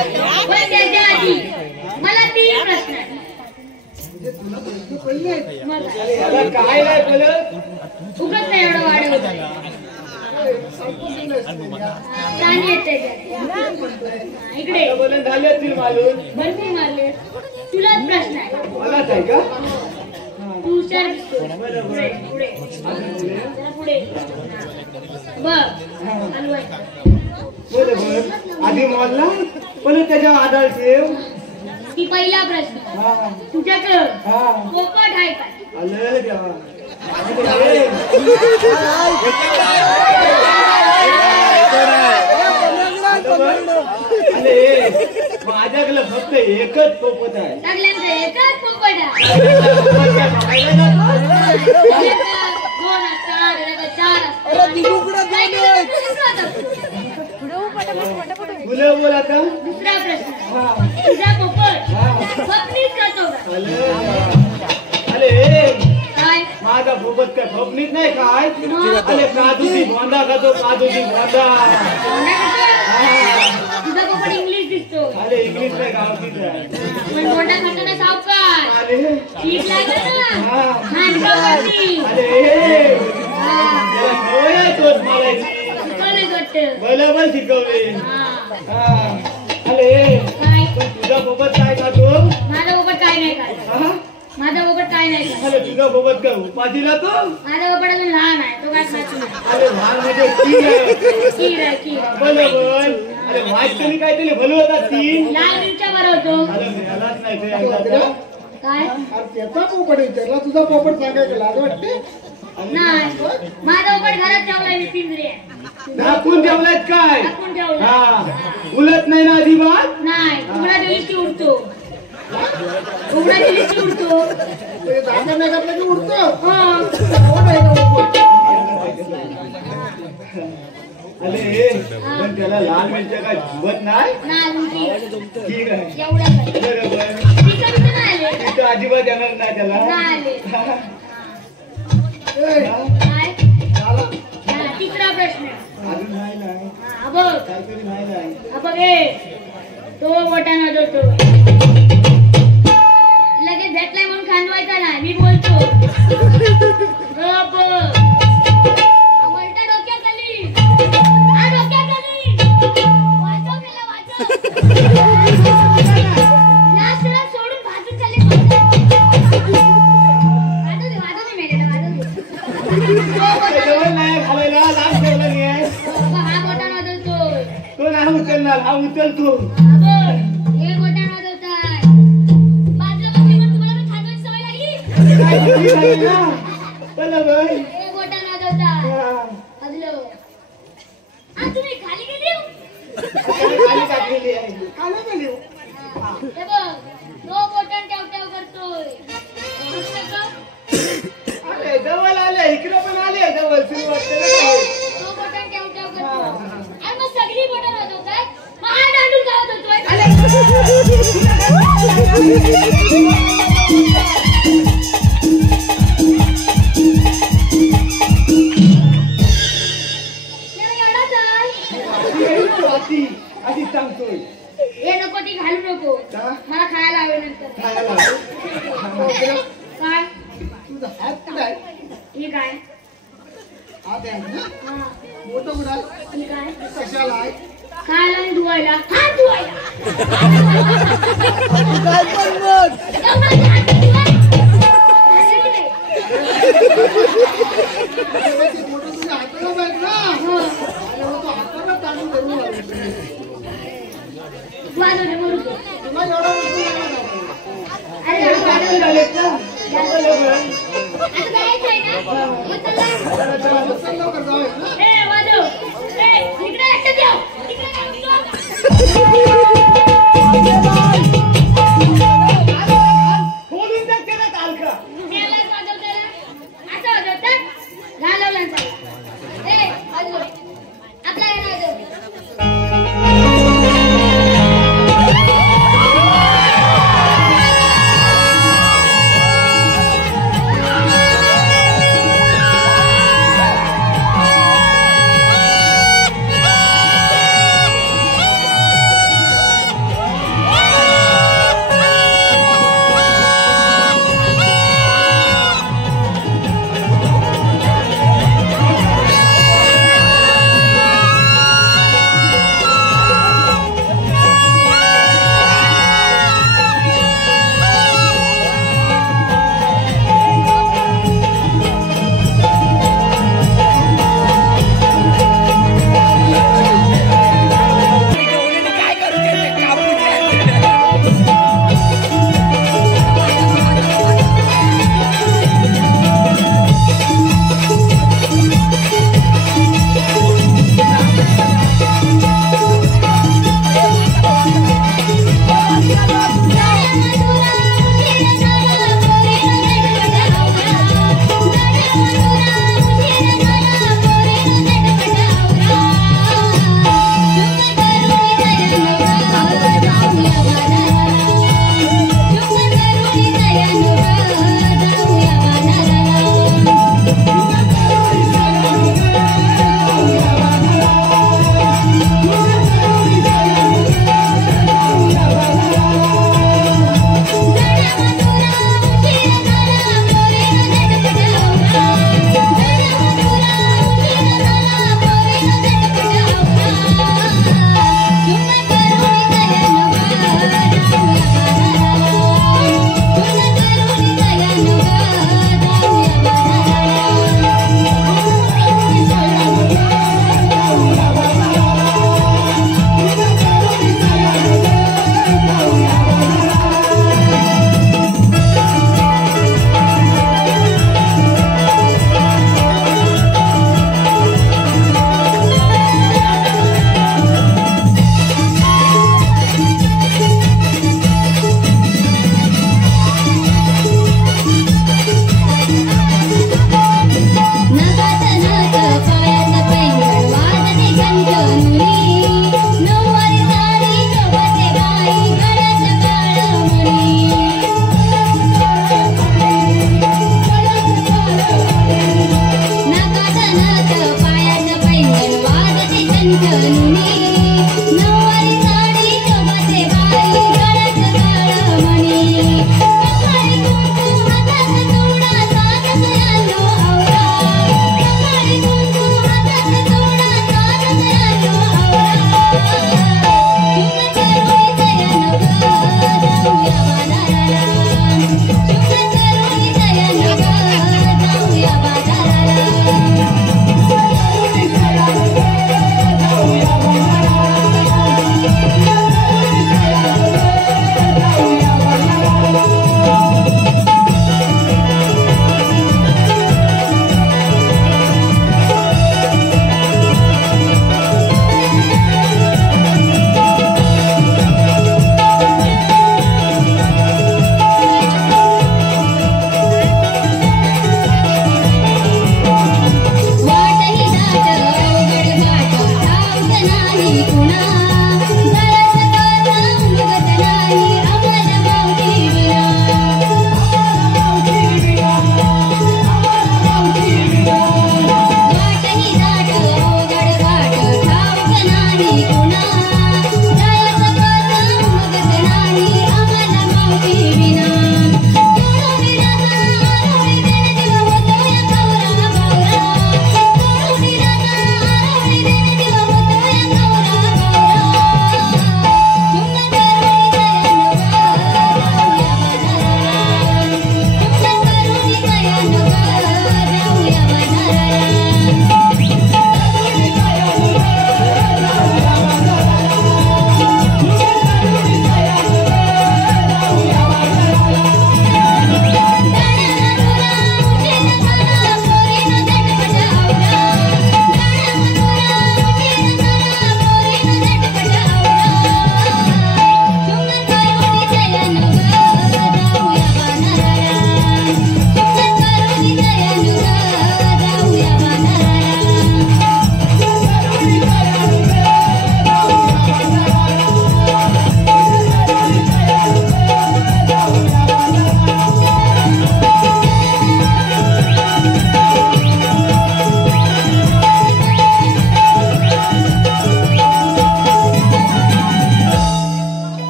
पण त्याच्या आधी मला 3 प्रश्न आहेत. म्हणजे तुला प्रश्न पडले आहेत. मग याला काय नाही कळत. उगाच नाही एवढं वाढवत सांगून दिलंयस तू या. प्राणी येते इकडे बोलून झाले असतील मालून. भरपूर मारले तुलाच प्रश्न आहे मलाच आहे का? तू हुशार दिसतोय. पुढे पुढे जरा पुढे बघ हलवायचं. बोल बोल. आधी मोडला पण त्याच्या आधार ठेव. ती पहिला प्रश्न हा तुझ्याकडं हा पोपट आहे काय? आलं देवा. अरे माझ्याकडे फक्त एकच पोपट आहे. सगळ्यांचं एकच पोपट आहे. दोन असतात एखादं 4 असतात. मुलं बोल आता. दुसरा प्रश्न हा तुझा पोपट हा स्वप्नीत करतो का? आलं देवा. अरे काय माझा पोपट काय फपणीत नाही काय? अरे काजूची भोंदा खातो काजूची भोंदा. तुझा पोपट इंग्लिश दिसतो अरे इंग्लिश नाही गावठीच आहे. पण मोठा खाताना सावकार अरे ठीक लागत ना हा हांडगावरती. अरे हा त्याला सवय आहे तोच मारायची. शिकवलंच वाटतं. बरोबर शिकवले. हा हा. अरे काय तुझा पोपट काय खातो? माझा पोपट काय नाही खात. हा? माझा पोपट काय नाही खात. अरे तुझा पोपट काय उपाधीला तो? माझा पोपट अजून लहान आहे तो काय खात नाही. अरे लहान म्हणजे ती आहे. खीर आहे खीर. बरोबर. अरे वाईट तरी काहीतरी भलं होता ती. लाल मिरच्या भरवतो. अरे मिळालाच नाही ते अंदाजा. काय अरे त्याचा पोपट विचारला तुझा पोपट सांगायचं लाज वाटते. नाही माझा पोपट घरात ठेवलाय मी पिंजरे झाकून ठेवलात काय? टाकून ठेवला. हा उलट नाही ना अजिबात. नाही उघडा दिली की उडतो. उघडा दिली की उडतो. ते झाकण नाही घातलं की उडतो. हा कोण आहे का पोपट? अरे पण त्याला लाल मिरच्या काय झुबत नाही. नाही ठीक आहे एवढं काय. बरोबर. तिथं कुठं नाही आले. तिथं अजिबात येणार नाही त्याला. नाही आले. ए, काय झाला. हा, तिसरा प्रश्न अजून नाही नाही हा बघ काहीतरी नाही नाही. हा बघ हे तो बोटानं जोडतो. लगेच भेटलाय म्हणून खांदवायचा नाही मी बोलतो. गप. वलटा डोक्याखाली. हा डोक्याखाली. वाचव मेला वाचव. नाश्त्याला सोडून भाजून चालले वाजव दे मेलेला वाजव दे. जवळ नाही घालायला लांब ठेवला नाही आहे. हा बोटानं वाजवतोय. तो नाही उचलणार हा उचलतो. हा बघ हे बोटानं वाजवताय. बाजूला बसली म्हणून तुम्हाला पण खांदवायची सवय लागली. काहीतरी नाही ना. बरोबर. हे बोटानं वाजवताय. हा. वाजलं. हा तुम्ही खाली गेली हो? खाली टाकलेली आहे. खाली गेली. हा, हे बघ तो बोटानं ट्याव ट्याव करतोय. दिसलं का? अरे जवळ आले इकडे पण आले जवळ सुरुवात केलं. तो बोटानं ट्याव ट्याव करतोय. अरे मग सगळी बोटं वाजवताय. मग हा दांडून गावात होतोय. याला येडाच आहे. अशी अशी सांगतोय. हे नको ती घालू नको. का? मला खायला हवे नंतर. खायला. काय तुझा हात कुठं आहे? हे काय हात आहे ना? हा मोठं कुठं आहे? हे काय कशाला आहे? खायला आणि धुवायला हात धुवायला. काय पण मग एवढं हात धुवायला. हसली नाही. ते मोठं तुझ्या हाताला पाहिजे ना. हो. अरे मग तो हाताला ताणून धरून आला. वाजवले मरू दे. तुला एवढा वस्तू लागला लग्न झाले का? आता जायचं आहे ना? मग चला. ए, वाजव. ए, इकडे लक्ष द्या. इकडे बोलून तर त्याला काल का? मेला वाजवताय ना? असं वाजवतात? घालवलं चालेल. ए, वाजव. आपला आहे ना वाजव.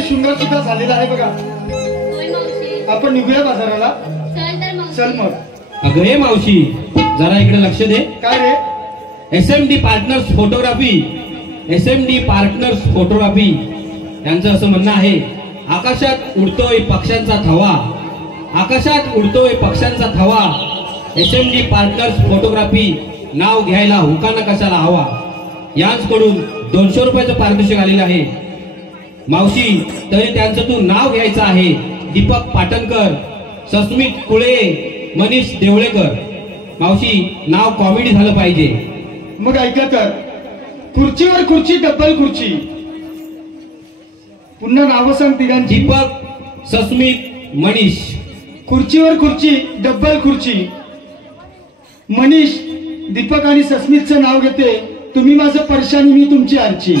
तयारी शृंगार सुद्धा झालेला आहे बघा. होय मावशी. आपण निघूया बाजाराला. चल तर मावशी. चल मग. अगं हे मावशी जरा इकडे लक्ष दे. काय रे? SMD partners photography, SMD partners photography यांचं असं म्हणणं आहे, आकाशात उडतोय पक्ष्यांचा थवा, आकाशात उडतोय पक्ष्यांचा थवा, SMD पार्टनर्स फोटोग्राफी नाव घ्यायला हुकाना कशाला हवा. यांचकडून 200 रुपयाचं पारितोषिक आलेलं आहे. मावशी तरी त्यांचं तू नाव घ्यायचं आहे. दीपक पाटणकर, सस्मित कुळे, मनीष देवळेकर. मावशी नाव कॉमेडी झालं पाहिजे. मग ऐका तर, खुर्चीवर खुर्ची डब्बल खुर्ची. पुन्हा नावं सांग तिघांची. दीपक, सस्मित, मनीष. खुर्चीवर खुर्ची डब्बल खुर्ची. मनीष, दीपक आणि सस्मितचं नाव घेते. तुम्ही माझं परशानी, मी तुमची आरची.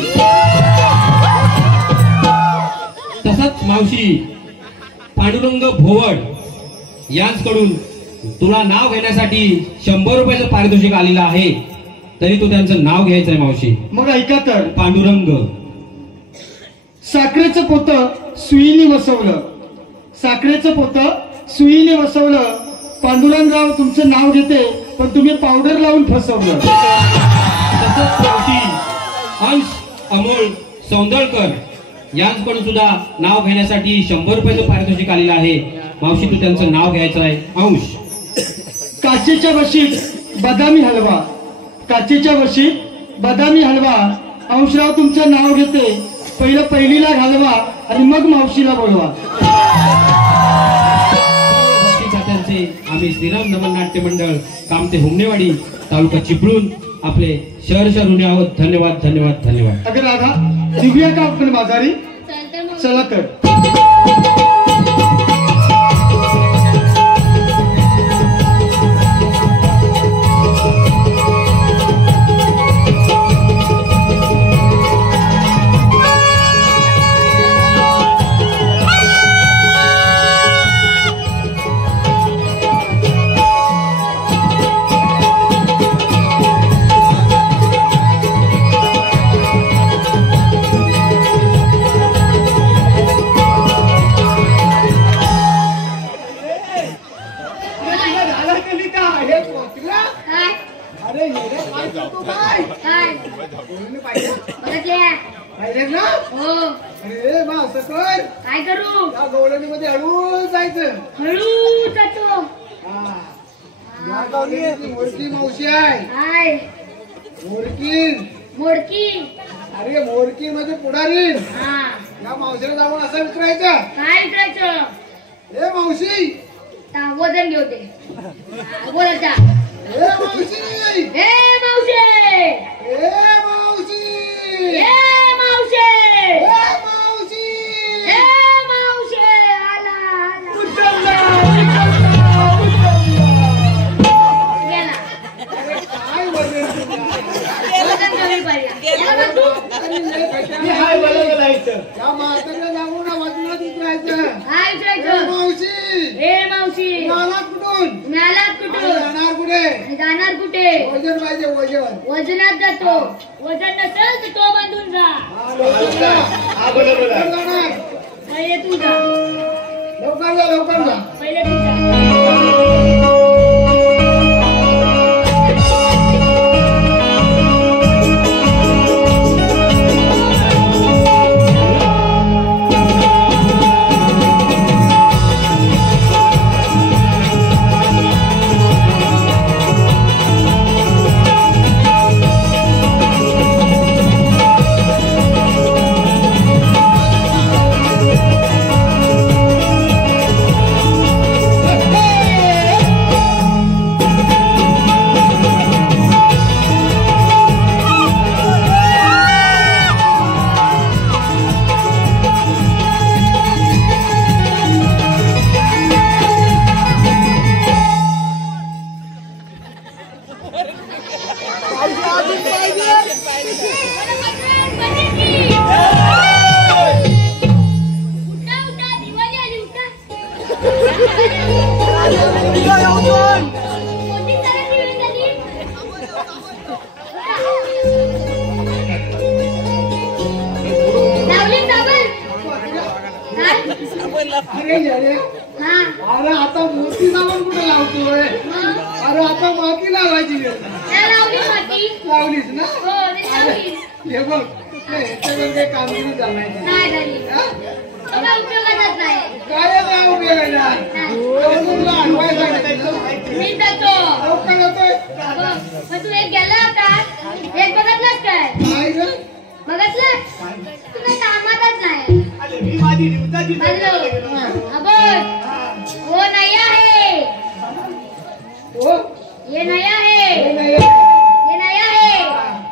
तसंच मावशी पांडुरंग भोवड यांचकडून तुला नाव घेण्यासाठी 100 रुपयाचं पारितोषिक आलेलं आहे. तरी तू त्यांचं नाव घ्यायचंय मावशी. मग ऐका तर, पांडुरंग. साखरेचं पोतं सुईने वसवलं, साखरेचं पोतं सुईने वसवलं. पांडुरंगराव तुमचं नाव घेते, पण तुम्ही पावडर लावून फसवलं. तसंच मावशी अंश अमोल सौंदळकर यांचकडून सुद्धा नाव घेण्यासाठी 100 रुपयाचं पारितोषिक आलेलं आहे. मावशी तू त्यांचं नाव घ्यायचं आहे. अंश. काचेच्या वशीत बदामी हलवा, काचेच्या वशीत बदामी हलवा. अंशराव तुमचं नाव घेते, पहिलं पहिलीला घालवा आणि मग मावशीला बोलवा. खात्यांचे आम्ही श्रीराम नमन नाट्य मंडळ कामते हुमनेवाडी तालुका चिपळूण आपले शहरच्या ऋणी आहोत. धन्यवाद धन्यवाद धन्यवाद. अगं राधा, निघूया का आपण बाजारी? चल तर मावशी. चला तर. काय? काय? बघितले? हो. काय करू? गवळणीमध्ये हळू जायचं. हळू जातो. मोडकी मावशी आहे. काय? मोडकी. मोडकी. अरे मोडकी म्हणजे पुढारी. हा. या मावशीला जाऊन असं विचारायचं, काय विचारायचं? ए मावशी, वजन घेऊ दे. बोलायचा. ए मावशी, ए मावशे. ए मावशी, ए मावशे. ए मावशी. ए मावशे. आला आला. उचलला. गेला. काय वजन तुला? वजन कमी पडला. याला बघ तू. मी हाय बोलायला जायचं. या म्हाताऱ्याला जाऊन वजनात उतरायचं. काय ए विचारायचं? मावशी, ए मावशी. आलात कुठून? तुम्ही आलात कुठं? जाणार कुठे? आणि जाणार कुठे? वजन पाहिजे वजन. वजनात जातो. वजन नसेल तर तो बांधून जा. लवकर जा. लवकर जाणार. पहिले तू जा. लवकर जा, लवकर जा. पहिले तू जा. अरे अरे हा अरे आता मोठी जाऊन कुठे लावतोय मग अरे आता माती लावायची वेळ. त्या लावली माती लावलीस ना हो ते लावली हे बघ ह्याच्यावर काही कामगिरी जमायची नाही झाली हा? तुला उपयोगातच नाही काय नाही उपयोगायला तुला अडवाय सांगितलं मी जातो लवकर होतोय हो, मग तू एक गेला होता एक बघितलास काय काय ग बघितलं तुला कामातच नाही अरे मी माझी दिवसाची हॅलो अबोल वो नया है हो ये नया है हे नाही ये नया है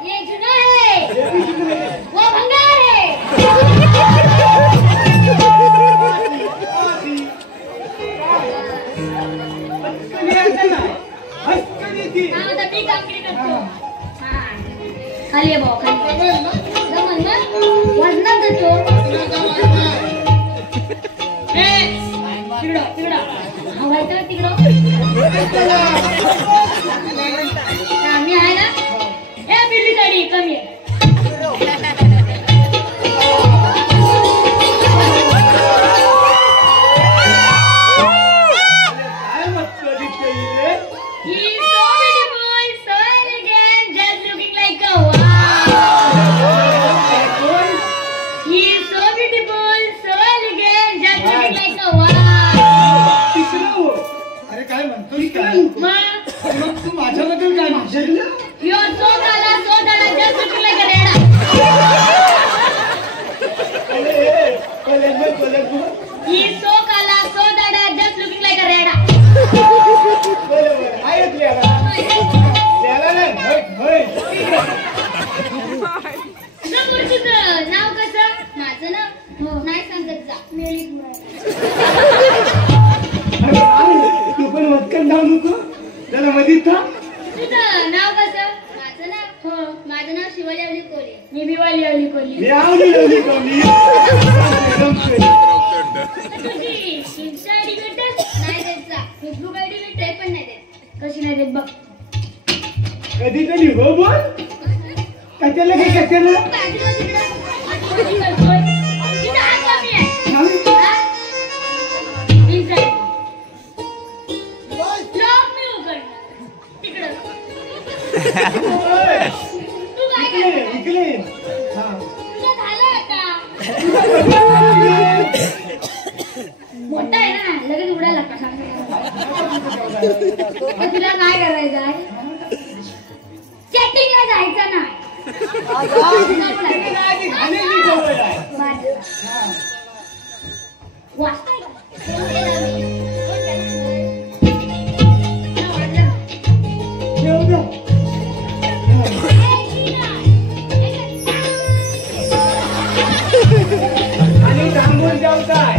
ये जुना है वो भंगार है हा, आता मी कामगिरी करतो हा खाली आहे भाऊ खाली जमन ना वजनात देतो तिकडं तिकडं हवायचं तिकडं मी आहे ना ए बिल्ली गाडी कमी आहे He's so beautiful, so elegant, just looking like a wow. He's so beautiful, so elegant, just looking like a wow. अरे काय म्हणतोस काय मग तू माझ्याबद्दल काय म्हणशील You're so gala, just looking like a reda. He's so gala, just looking like a reda. तुझं नाव कसं माझं नाव नाही सांगत जा मेली तू पण वतकन नाव नको जरा मधीत था तुझं नाव कसं माझं नाव शिवाली अवली कोली मी बिवाली अवली कोली मी आवडी लावली कोणी तुझी इन्स्टा आयडी भेटत नाही देत जा फेसबुक आयडी भेटते पण नाही देत कशी नाही देत बघ कधी कधी हो बोल कशाला काय कशाला बाजूला तिकडं आठवणी करतोय तिथं हात कमी आहे हा? इन्स्टा ब्लॉग मी उघडणार तिकडं तू काय करणार इकडे तुझं झालं आता मोठा आहे ना लगेच उडायला लागतं तुला काय करायचं आहे चॅटिंगला जायचं नाही वाचताय आणि थांबून जाऊ काय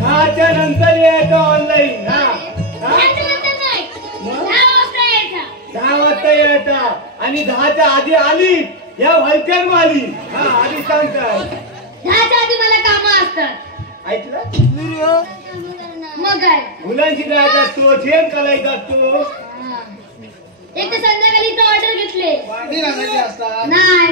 10च्या नंतर यायचं ऑनलाईन 10 वाजता यायचा आणि 10च्या आधी आली या हलक्यान आली आधी सांगताय 10च्या आधी मला कामं असतात ऐकलं मग काय मुलांशी जायचा असतो जेम करायचा असतो एक तर संध्याकाळी इथं ऑर्डर घेतले भांडी घालायची असतात नाही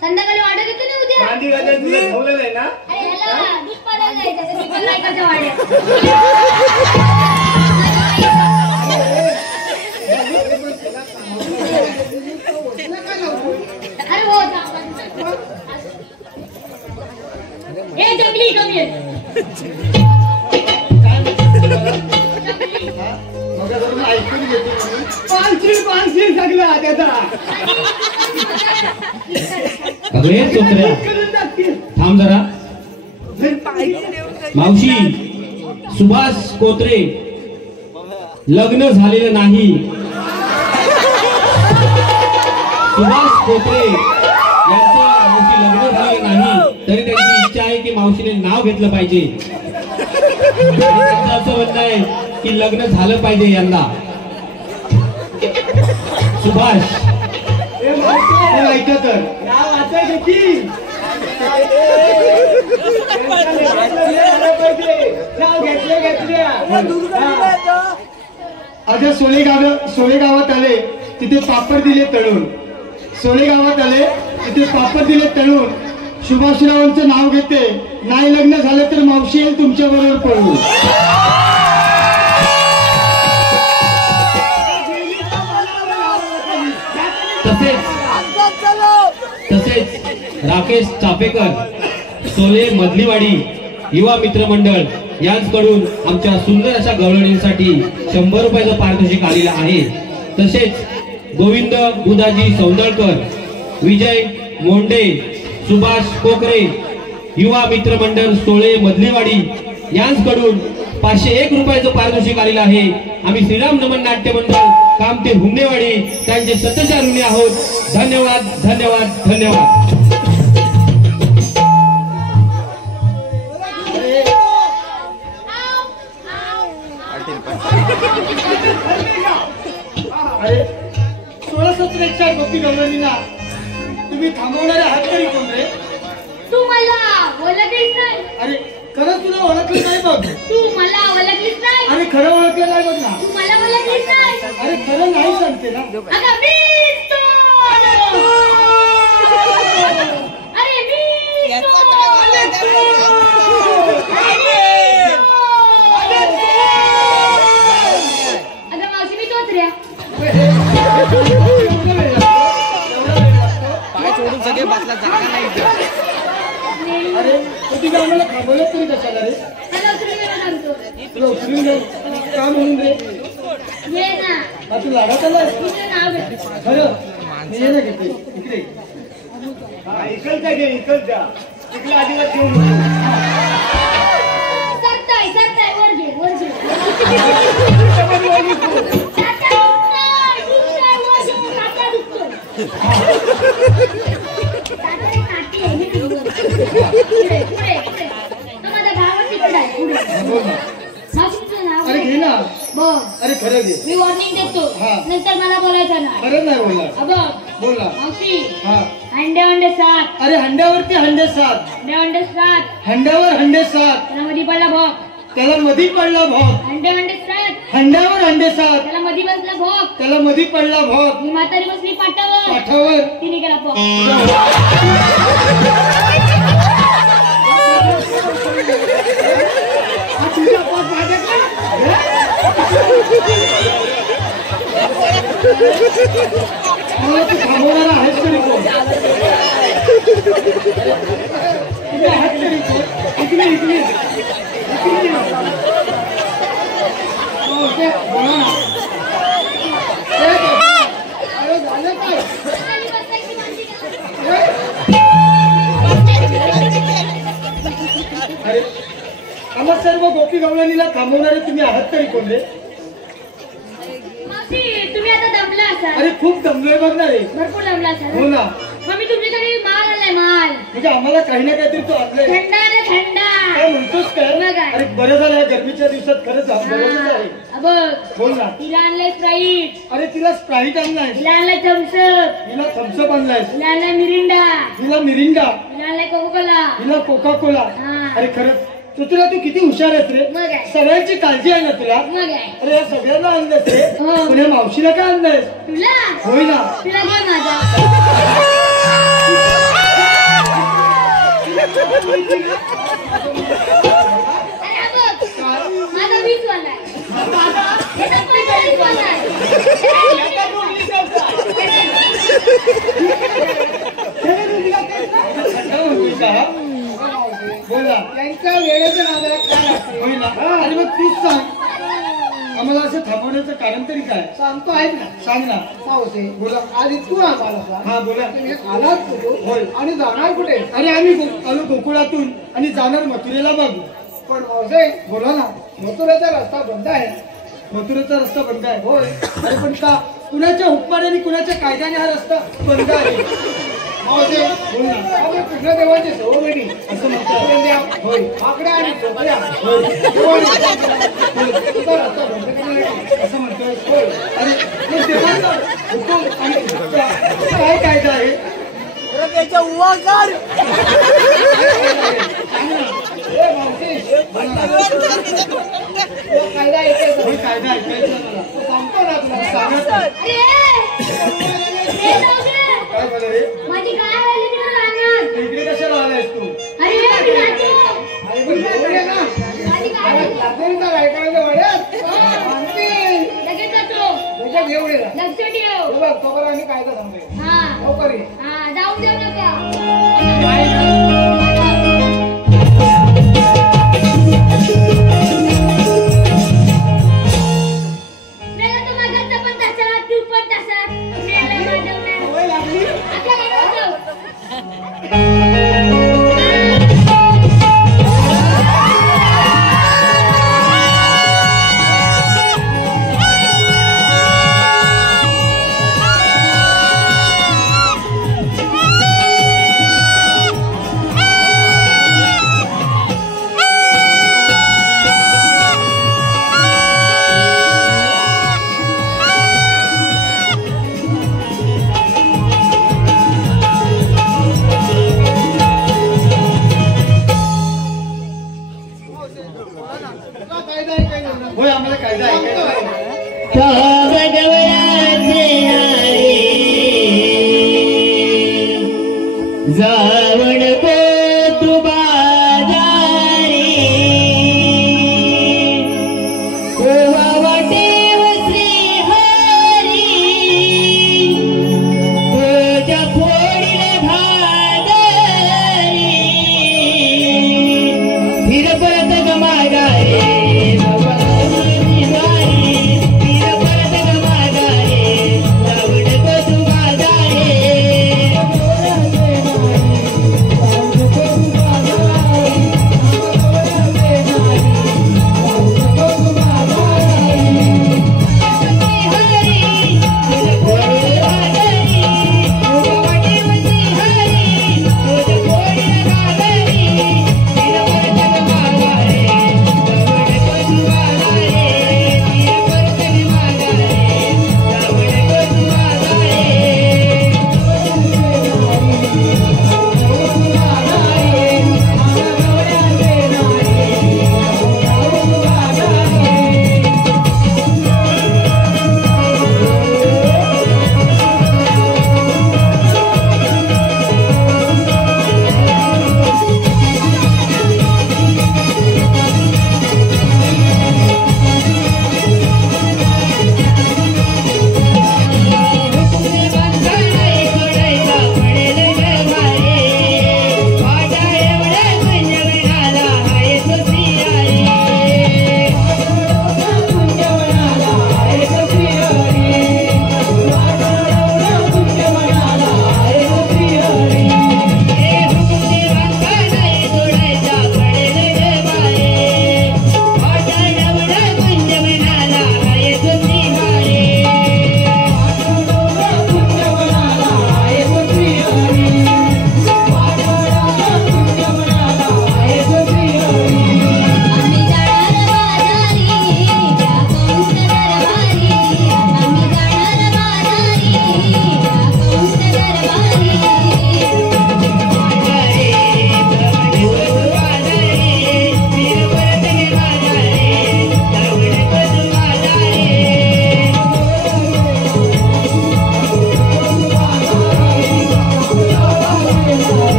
संध्याकाळी ऑर्डर घेतली ना उद्या भांडी घालायला तुला ठेवलं नाही ना अरे ह्याला दूध पाडायला जायचं तर दीपक नायकाच्या वाड्यात अरे हो हे जंगली कमी आहे ऐकून घेतो पानशी सगळा त्याचा अरे चोत्र्या थांब जरा मावशी सुभाष कोत्रे लग्न झालेलं नाही सुभाष कोत्रे यांचं मावशी लग्न झालेलं नाही तरी त्यांची इच्छा आहे की मावशीने नाव घेतलं पाहिजे त्यांचं असं म्हणणं आहे की लग्न झालं पाहिजे यंदा सुभाष ऐकत तर नाव वाचायचं की आता सोळेगावात आले तिथे पापड दिले तळून सोळेगावात आले तिथे पापड दिले तळून सुभाषरावांचं नाव घेते, नाही लग्न झालं तर मावशी येईल तुमच्या बरोबर पळू. तसेच राकेश चापेकर सोले मधलीवाडी युवा मित्र मंडळ यांकडून आमच्या सुंदर अशा गवळणीसाठी 100 रुपयाचं पारितोषिक आलेलं आहे. तसेच गोविंद बुधाजी सौंदळकर, विजय मोंडे, सुभाष कोकरे युवा मित्र मंडळ सोळे मधलीवाडी यांकडून 501 रुपयाचं पारितोषिक आलेलं आहे. आम्ही श्रीराम नमन नाट्य मंडळ काम ते हुमनेवाडी त्यांचे सतत ऋणी आहोत. धन्यवाद धन्यवाद धन्यवाद. अरे 16 गोपी गवळणीला तुम्ही थांबवणारे आहात तरी कोण रे? तू मला ओळखलीस नाही. अरे खरंच तुला ओळखलं नाही बघ. तू मला ओळखलीस नाही. अरे खरं ओळखलं नाही बघ ना. तू मला ओळखलीस नाही. अरे खरं नाही सांगते ना. अगं मीच तो. अरे मीच तो. अगं मावशी मी तोच रे. सगळे बसला जागा नाही इथं. अरे तुम्ही आम्हाला थांबवलं तरी कशाला रे? मला उतरून गेला सांगतो. तुला उचलून घे का म्हणून रे? ये ना. हा तू लाडात आलास? तुझं नाव घे. खरं मी ये ना घेते इकडे. इकडचा घे इकडचा तिकडे अजिबात घेऊन सरताय वर घे वर घे. अरे घे ना. अरे खरं घे. मी वॉर्निंग देतो. हा. नंतर मला बोलायचं ना. खरं नाही बोलला. अबा बोल ना. मावशी हा. हंडे 7. अरे हंड्यावरती हंडे 7. हंडे 7. हंड्यावर हंडे 7. त्याला मध्ये पडला भोग. त्याला मधी पडला भोग. हंडे 7. हंड्यावर हंडे 7. त्याला मध्ये बसला भोग. त्याला मधी पडला भोग. मी म्हातारी बसली पाटावर. पाठावर तिने गेला भोग. हा तुझ्या पास माझ्या का? मला तू थांबवणारा आहेस तरी कोण? तुम्ही आहात तरी कोण? इकडे इकडे इकडे ओके बोला ना. अरे झालं काय? खाली बसायची माझी का? अरे आम्हा सर्व गोपी गवळणीला थांबवणारे तुम्ही आहात तरी कोण रे? मावशी तुम्ही आता दमला असाल. अरे खूप दमलोय बघणार रे. भरपूर दमला असाल. हो ना. मग मी तुमच्याकडे माल आलाय माल. म्हणजे आम्हाला काही ना काहीतरी तू आपले थंडा आला थंडा. काय म्हणतोस काय? बघा. अरे बरं झालं या गरमीच्या दिवसात खरंच बरोबर आहे. बघ बोल ना. तिला आणलंय स्प्राईट. अरे तिला स्प्राईट आणलाय. तिला आणलंय थम्सअप. तिला थम्सअप आणलाय. तिला आणलाय मिरिंडा. तिला मिरिंडा. तिला आणलाय कोकोकोला. तिला कोका कोला. हा. अरे खरंच तुला तू किती हुशार आहेस रे. मग आहे. सगळ्यांची काळजी आहे ना तुला. मग आहे. अरे या सगळ्यांना आणलंस रे. हो. पण या मावशीला काय आणलंयस? तुला होय ना. तुला घे माझा. अरे बघ माझा 20 वाला आहे. याचा 45 वाला आहे. बोल ना. त्यांच्या वेळेच्या नादाला काय लागते? होय ना. अरे मग तूच सांग आम्हाला असं थांबवण्याचं कारण तरी काय? सांगतो ऐक ना. सांग ना. मावशी बोला आधी तू आम्हाला सांग. हा बोला. तुम्ही आलात कुठून? होय. आणि जाणार कुठे? अरे आम्ही आलो गोकुळातून आणि जाणार मथुरेला बघ. पण मावशी बोला ना. मथुरेचा रस्ता बंद आहे. मथुरेचा रस्ता बंद आहे. होय. अरे पण का कुणाच्या हुकमाने आणि कुणाच्या कायद्याने हा रस्ता बंद आहे? मावशी बोल ना. आम्ही कृष्णदेवाची सवंगडी असं म्हणतात. होय. आकड्या आणि चोपड्या होय. तुझा रस्ता बंद करण्यासाठी असं म्हणतोय. होय. अरे मग देवाचा हुकूम आणि काय कायदा आहे? त्याच्या उवा काढ. ए मावशी, कायदा ऐकायचा. होय, कायदा ऐकायचा मला. सांगतो ना तुला. सांगत नाही. अरे हे जाऊ दे. काय बोला रे? माझी गाय आली तिकडे रानात. इकडे कशाला आलायस कायदा सांगतोय हा लवकर ये हा जाऊन देऊ नका मेला तो मागचा पण तसा तू पण तसा मेला माझ्या सवय लागली आता काय जाऊ कायदा आहे काय नाही होय आम्हाला कायदा ऐकायचा जावण को तू बाजारी ओवा वाटेव श्री हरी तुझ्या फोडील भादारी फिर परत गमागारे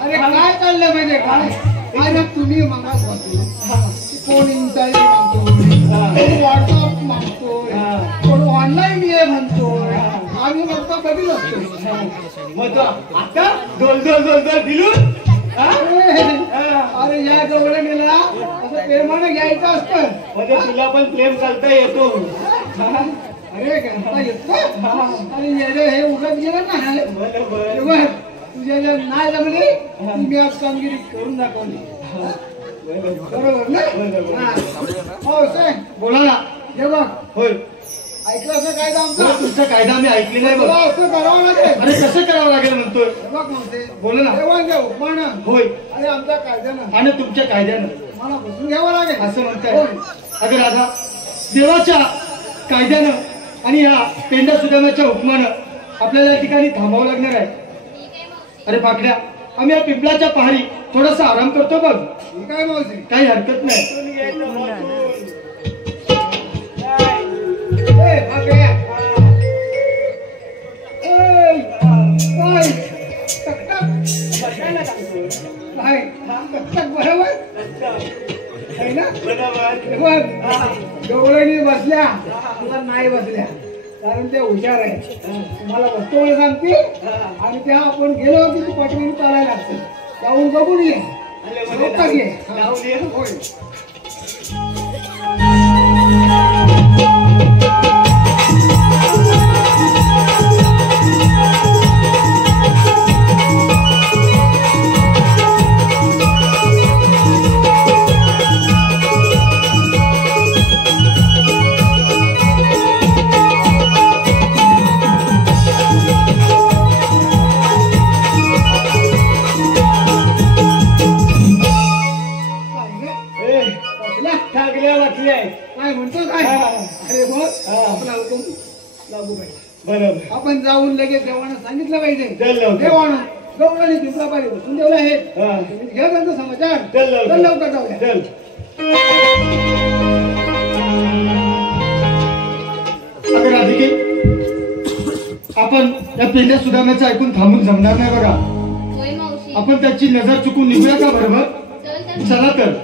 अरे काय चाललंय म्हणजे काय आज तुम्ही मगाच कोण इंस्टाग्राम मागतो कोण व्हॉट्सअप मागतोय कोण ऑनलाईन ये म्हणतोय आम्ही फक्त बघितलं असतो मग तो आता दोल दिलू अरे या जवळ गेला असं प्रेमाने घ्यायचं असतं म्हणजे तुला पण प्रेम करता येतो अरे करता येतं आणि हे उगत गेलं ना तुझ्या जर नाही जमली तुम्ही आज कामगिरी करून दाखवली बरोबर ना हो साहेब बोला ना हे बघ होय ऐकलं असं कायदा आमचा हो, तुमचा कायदा आम्ही ऐकलेला आहे तुला बघ. असं करावं लागेल. अरे कसं करावं लागेल म्हणतोय. बघ म्हणते बोला ना. देवांच्या उपमानं होय आणि आमच्या कायद्यानं आणि तुमच्या कायद्यानं मला बसून घ्यावं लागेल असं म्हणताय. होय. अगं राधा, देवाच्या कायद्यानं आणि या पेंडा सुदामाच्या हुकमानं आपल्याला या ठिकाणी थांबावं लागणार आहे. अरे पाकड्या, आम्ही या पिंपळाच्या पहाडी थोडासा आराम करतो बघ. ठीक आहे मावशी. काही हरकत नाही. ए, भाग्या. ए, काय? टकटक. काय? टकटक बरोबर आहे ना? बघ, डोळ्यांनी बसल्या तुला नाही बसल्या कारण ते हुशार आहे. तुम्हाला वस्तू सांगते आणि त्या आपण गेलो की तू पटवून चालायला लागते. जाऊन बघून ये. लवकर ये. होय. ठाकल्या वाटल्या काय म्हणतो काय? अरे बोल आपला हुकूम लागू पाहिजे. बरोबर. आपण जाऊन लगेच देवानं सांगितलं पाहिजे. चल लवकर. देवानं गवळणी पिंपळापारी बसून ठेवलं आहे. हा. तुम्ही घ्या त्यांचा समाचार. चल लवकर. चल लवकर जाऊया. चल. अगं राधिके, आपण या पेंड्या सुदाम्याचं ऐकून थांबून जमणार नाही बघा. होय मावशी. आपण त्याची नजर चुकून निघूया का बरोबर. चल तर. चला तर.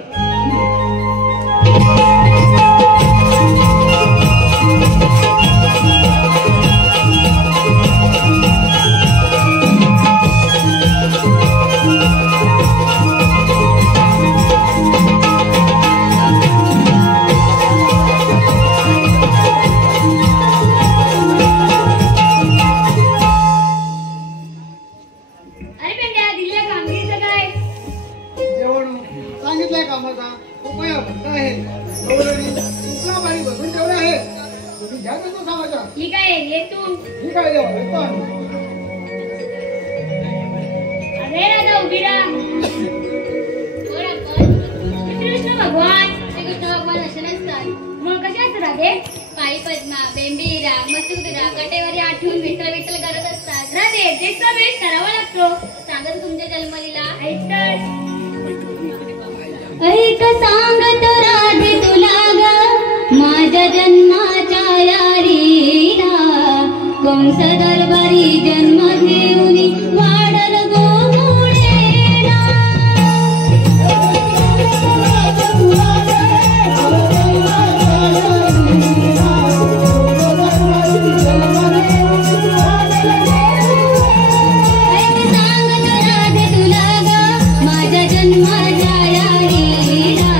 अरे पेंड्या, दिल्या कामगिरीचं काय? जेवण सांगितलंय कामाचा उपाय म्हणता आहे. गवळणी पिंपळापारी बसून ठेवलं आहे. तुम्ही घ्या त्यांचा समाचार. ठीक आहे, ये तू. ठीक आहे देवा. येतो आम्ही. अरे राधा, उभी राहा. बोल आपण. कृष्ण भगवान. श्रीकृष्ण भगवान असे नसतात. मग कसे असतात राधे? काळी पद्मा, बेंबीरा, मसुदरा, कटेवारी आठवून विठ्ठल विठ्ठल करत असतात. राधे, तेच वेश करावा लागतो. सांगा तर तुमच्या जन्मलीला. ऐक तर. ऐक सांगतो राधे तुला ग माझ्या जन्माच्या यारीला कंस दरबारी जन्म घेऊन वाढल गोमुळेला. ऐक सांगतो राधे तुला ग माझ्या जन्माच्या यारीला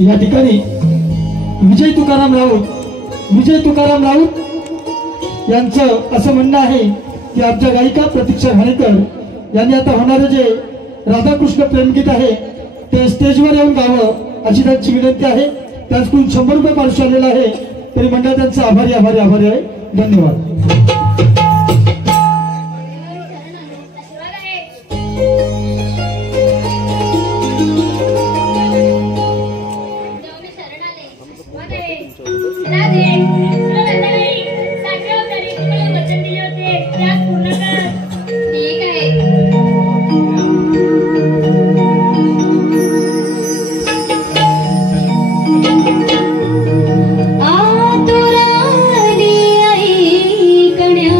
या ठिकाणी विजय तुकाराम राऊत यांचं असं म्हणणं आहे की आमच्या गायिका प्रतीक्षा घाणेकर यांनी आता होणारे जे राधाकृष्ण प्रेमगीत आहे ते स्टेजवर येऊन गावं अशी त्यांची विनंती आहे. त्यांच्याकडून 100 रुपये पारितोषिक आलेलं आहे. तरी मंडळ त्यांचा आभारी आहे. धन्यवाद. आ तुरा आई कण्या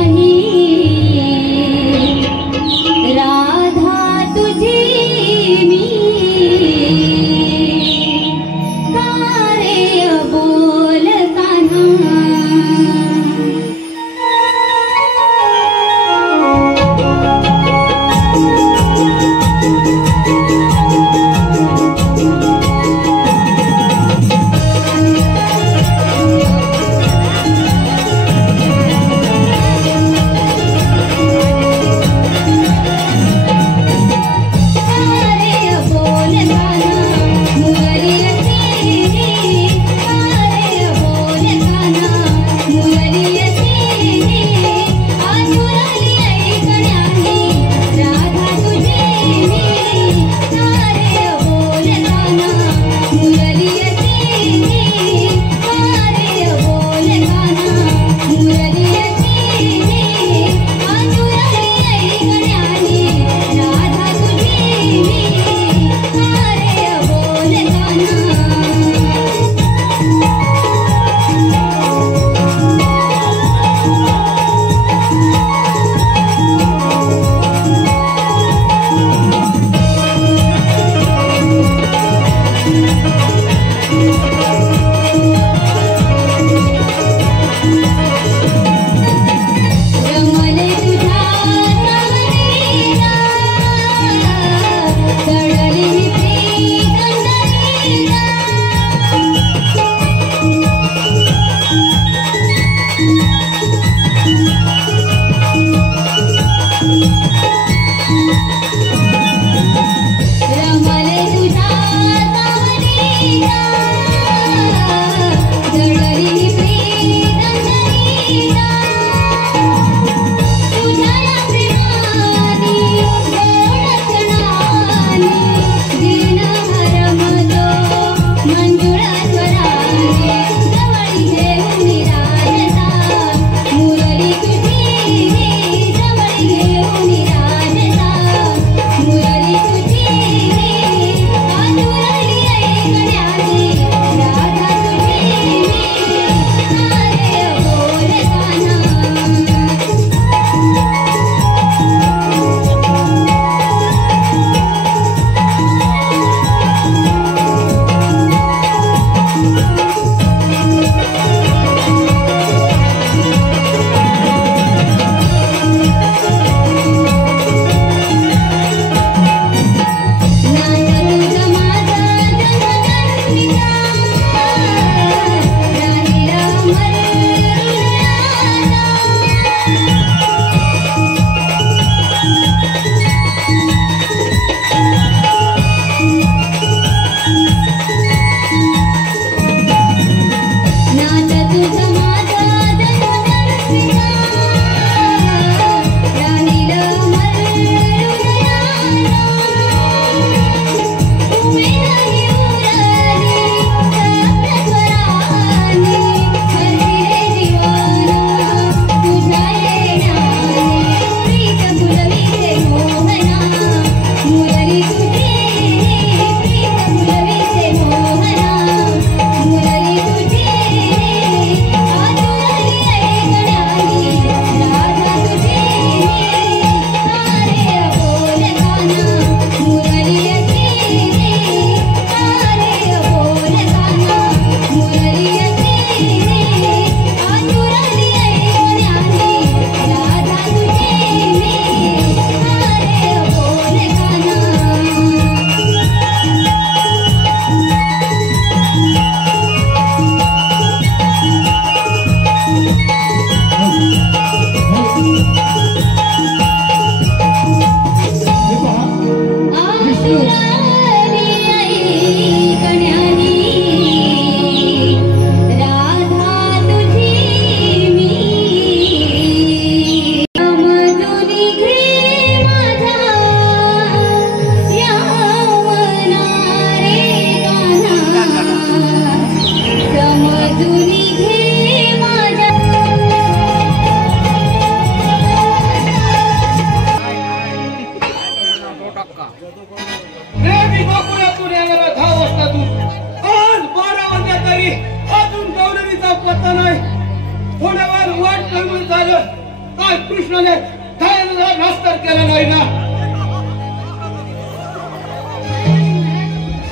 कृष्णाने दयानंदला नाश तर केला नाही ना?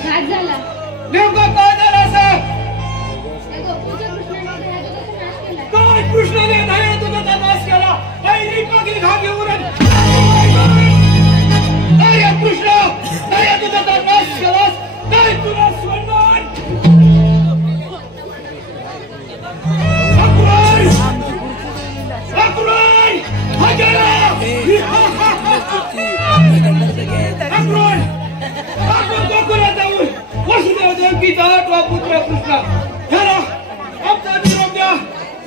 घात झाला. नेमकं काय झालं असं? त्या गोकुळच्या कृष्णाने दयादुधाचा नाश केला. काय कृष्णाने दयानंदाचा नाश केला? ऐरी पागली घा घेऊन अरे कृष्ण दयानंदाचा नाश केलास काय तुला सोडणार? अक्रूर! अक्रूर! हा गेला! अक्रूर! आपण गोकुळात जाऊन वसुदेव देवकीचा आठवा पुत्र कृष्ण ह्याला आमचा निरोप द्या.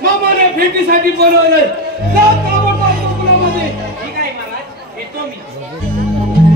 मामाने भेटीसाठी बोलवलंय. जा ताबडतोब गोकुळामध्ये. ठीक आहे महाराज, येतो मी.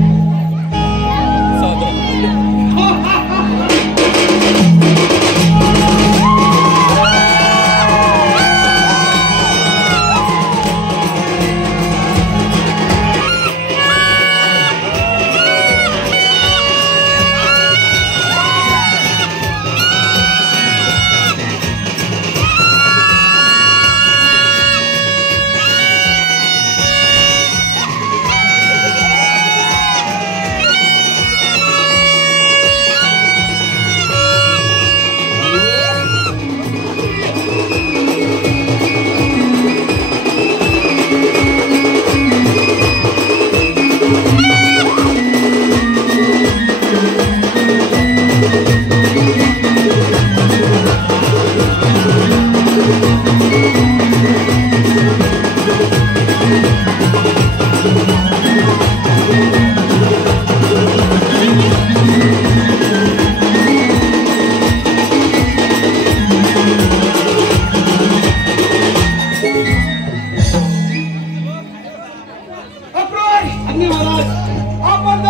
अक्रूर! अग्नी महाराज आपण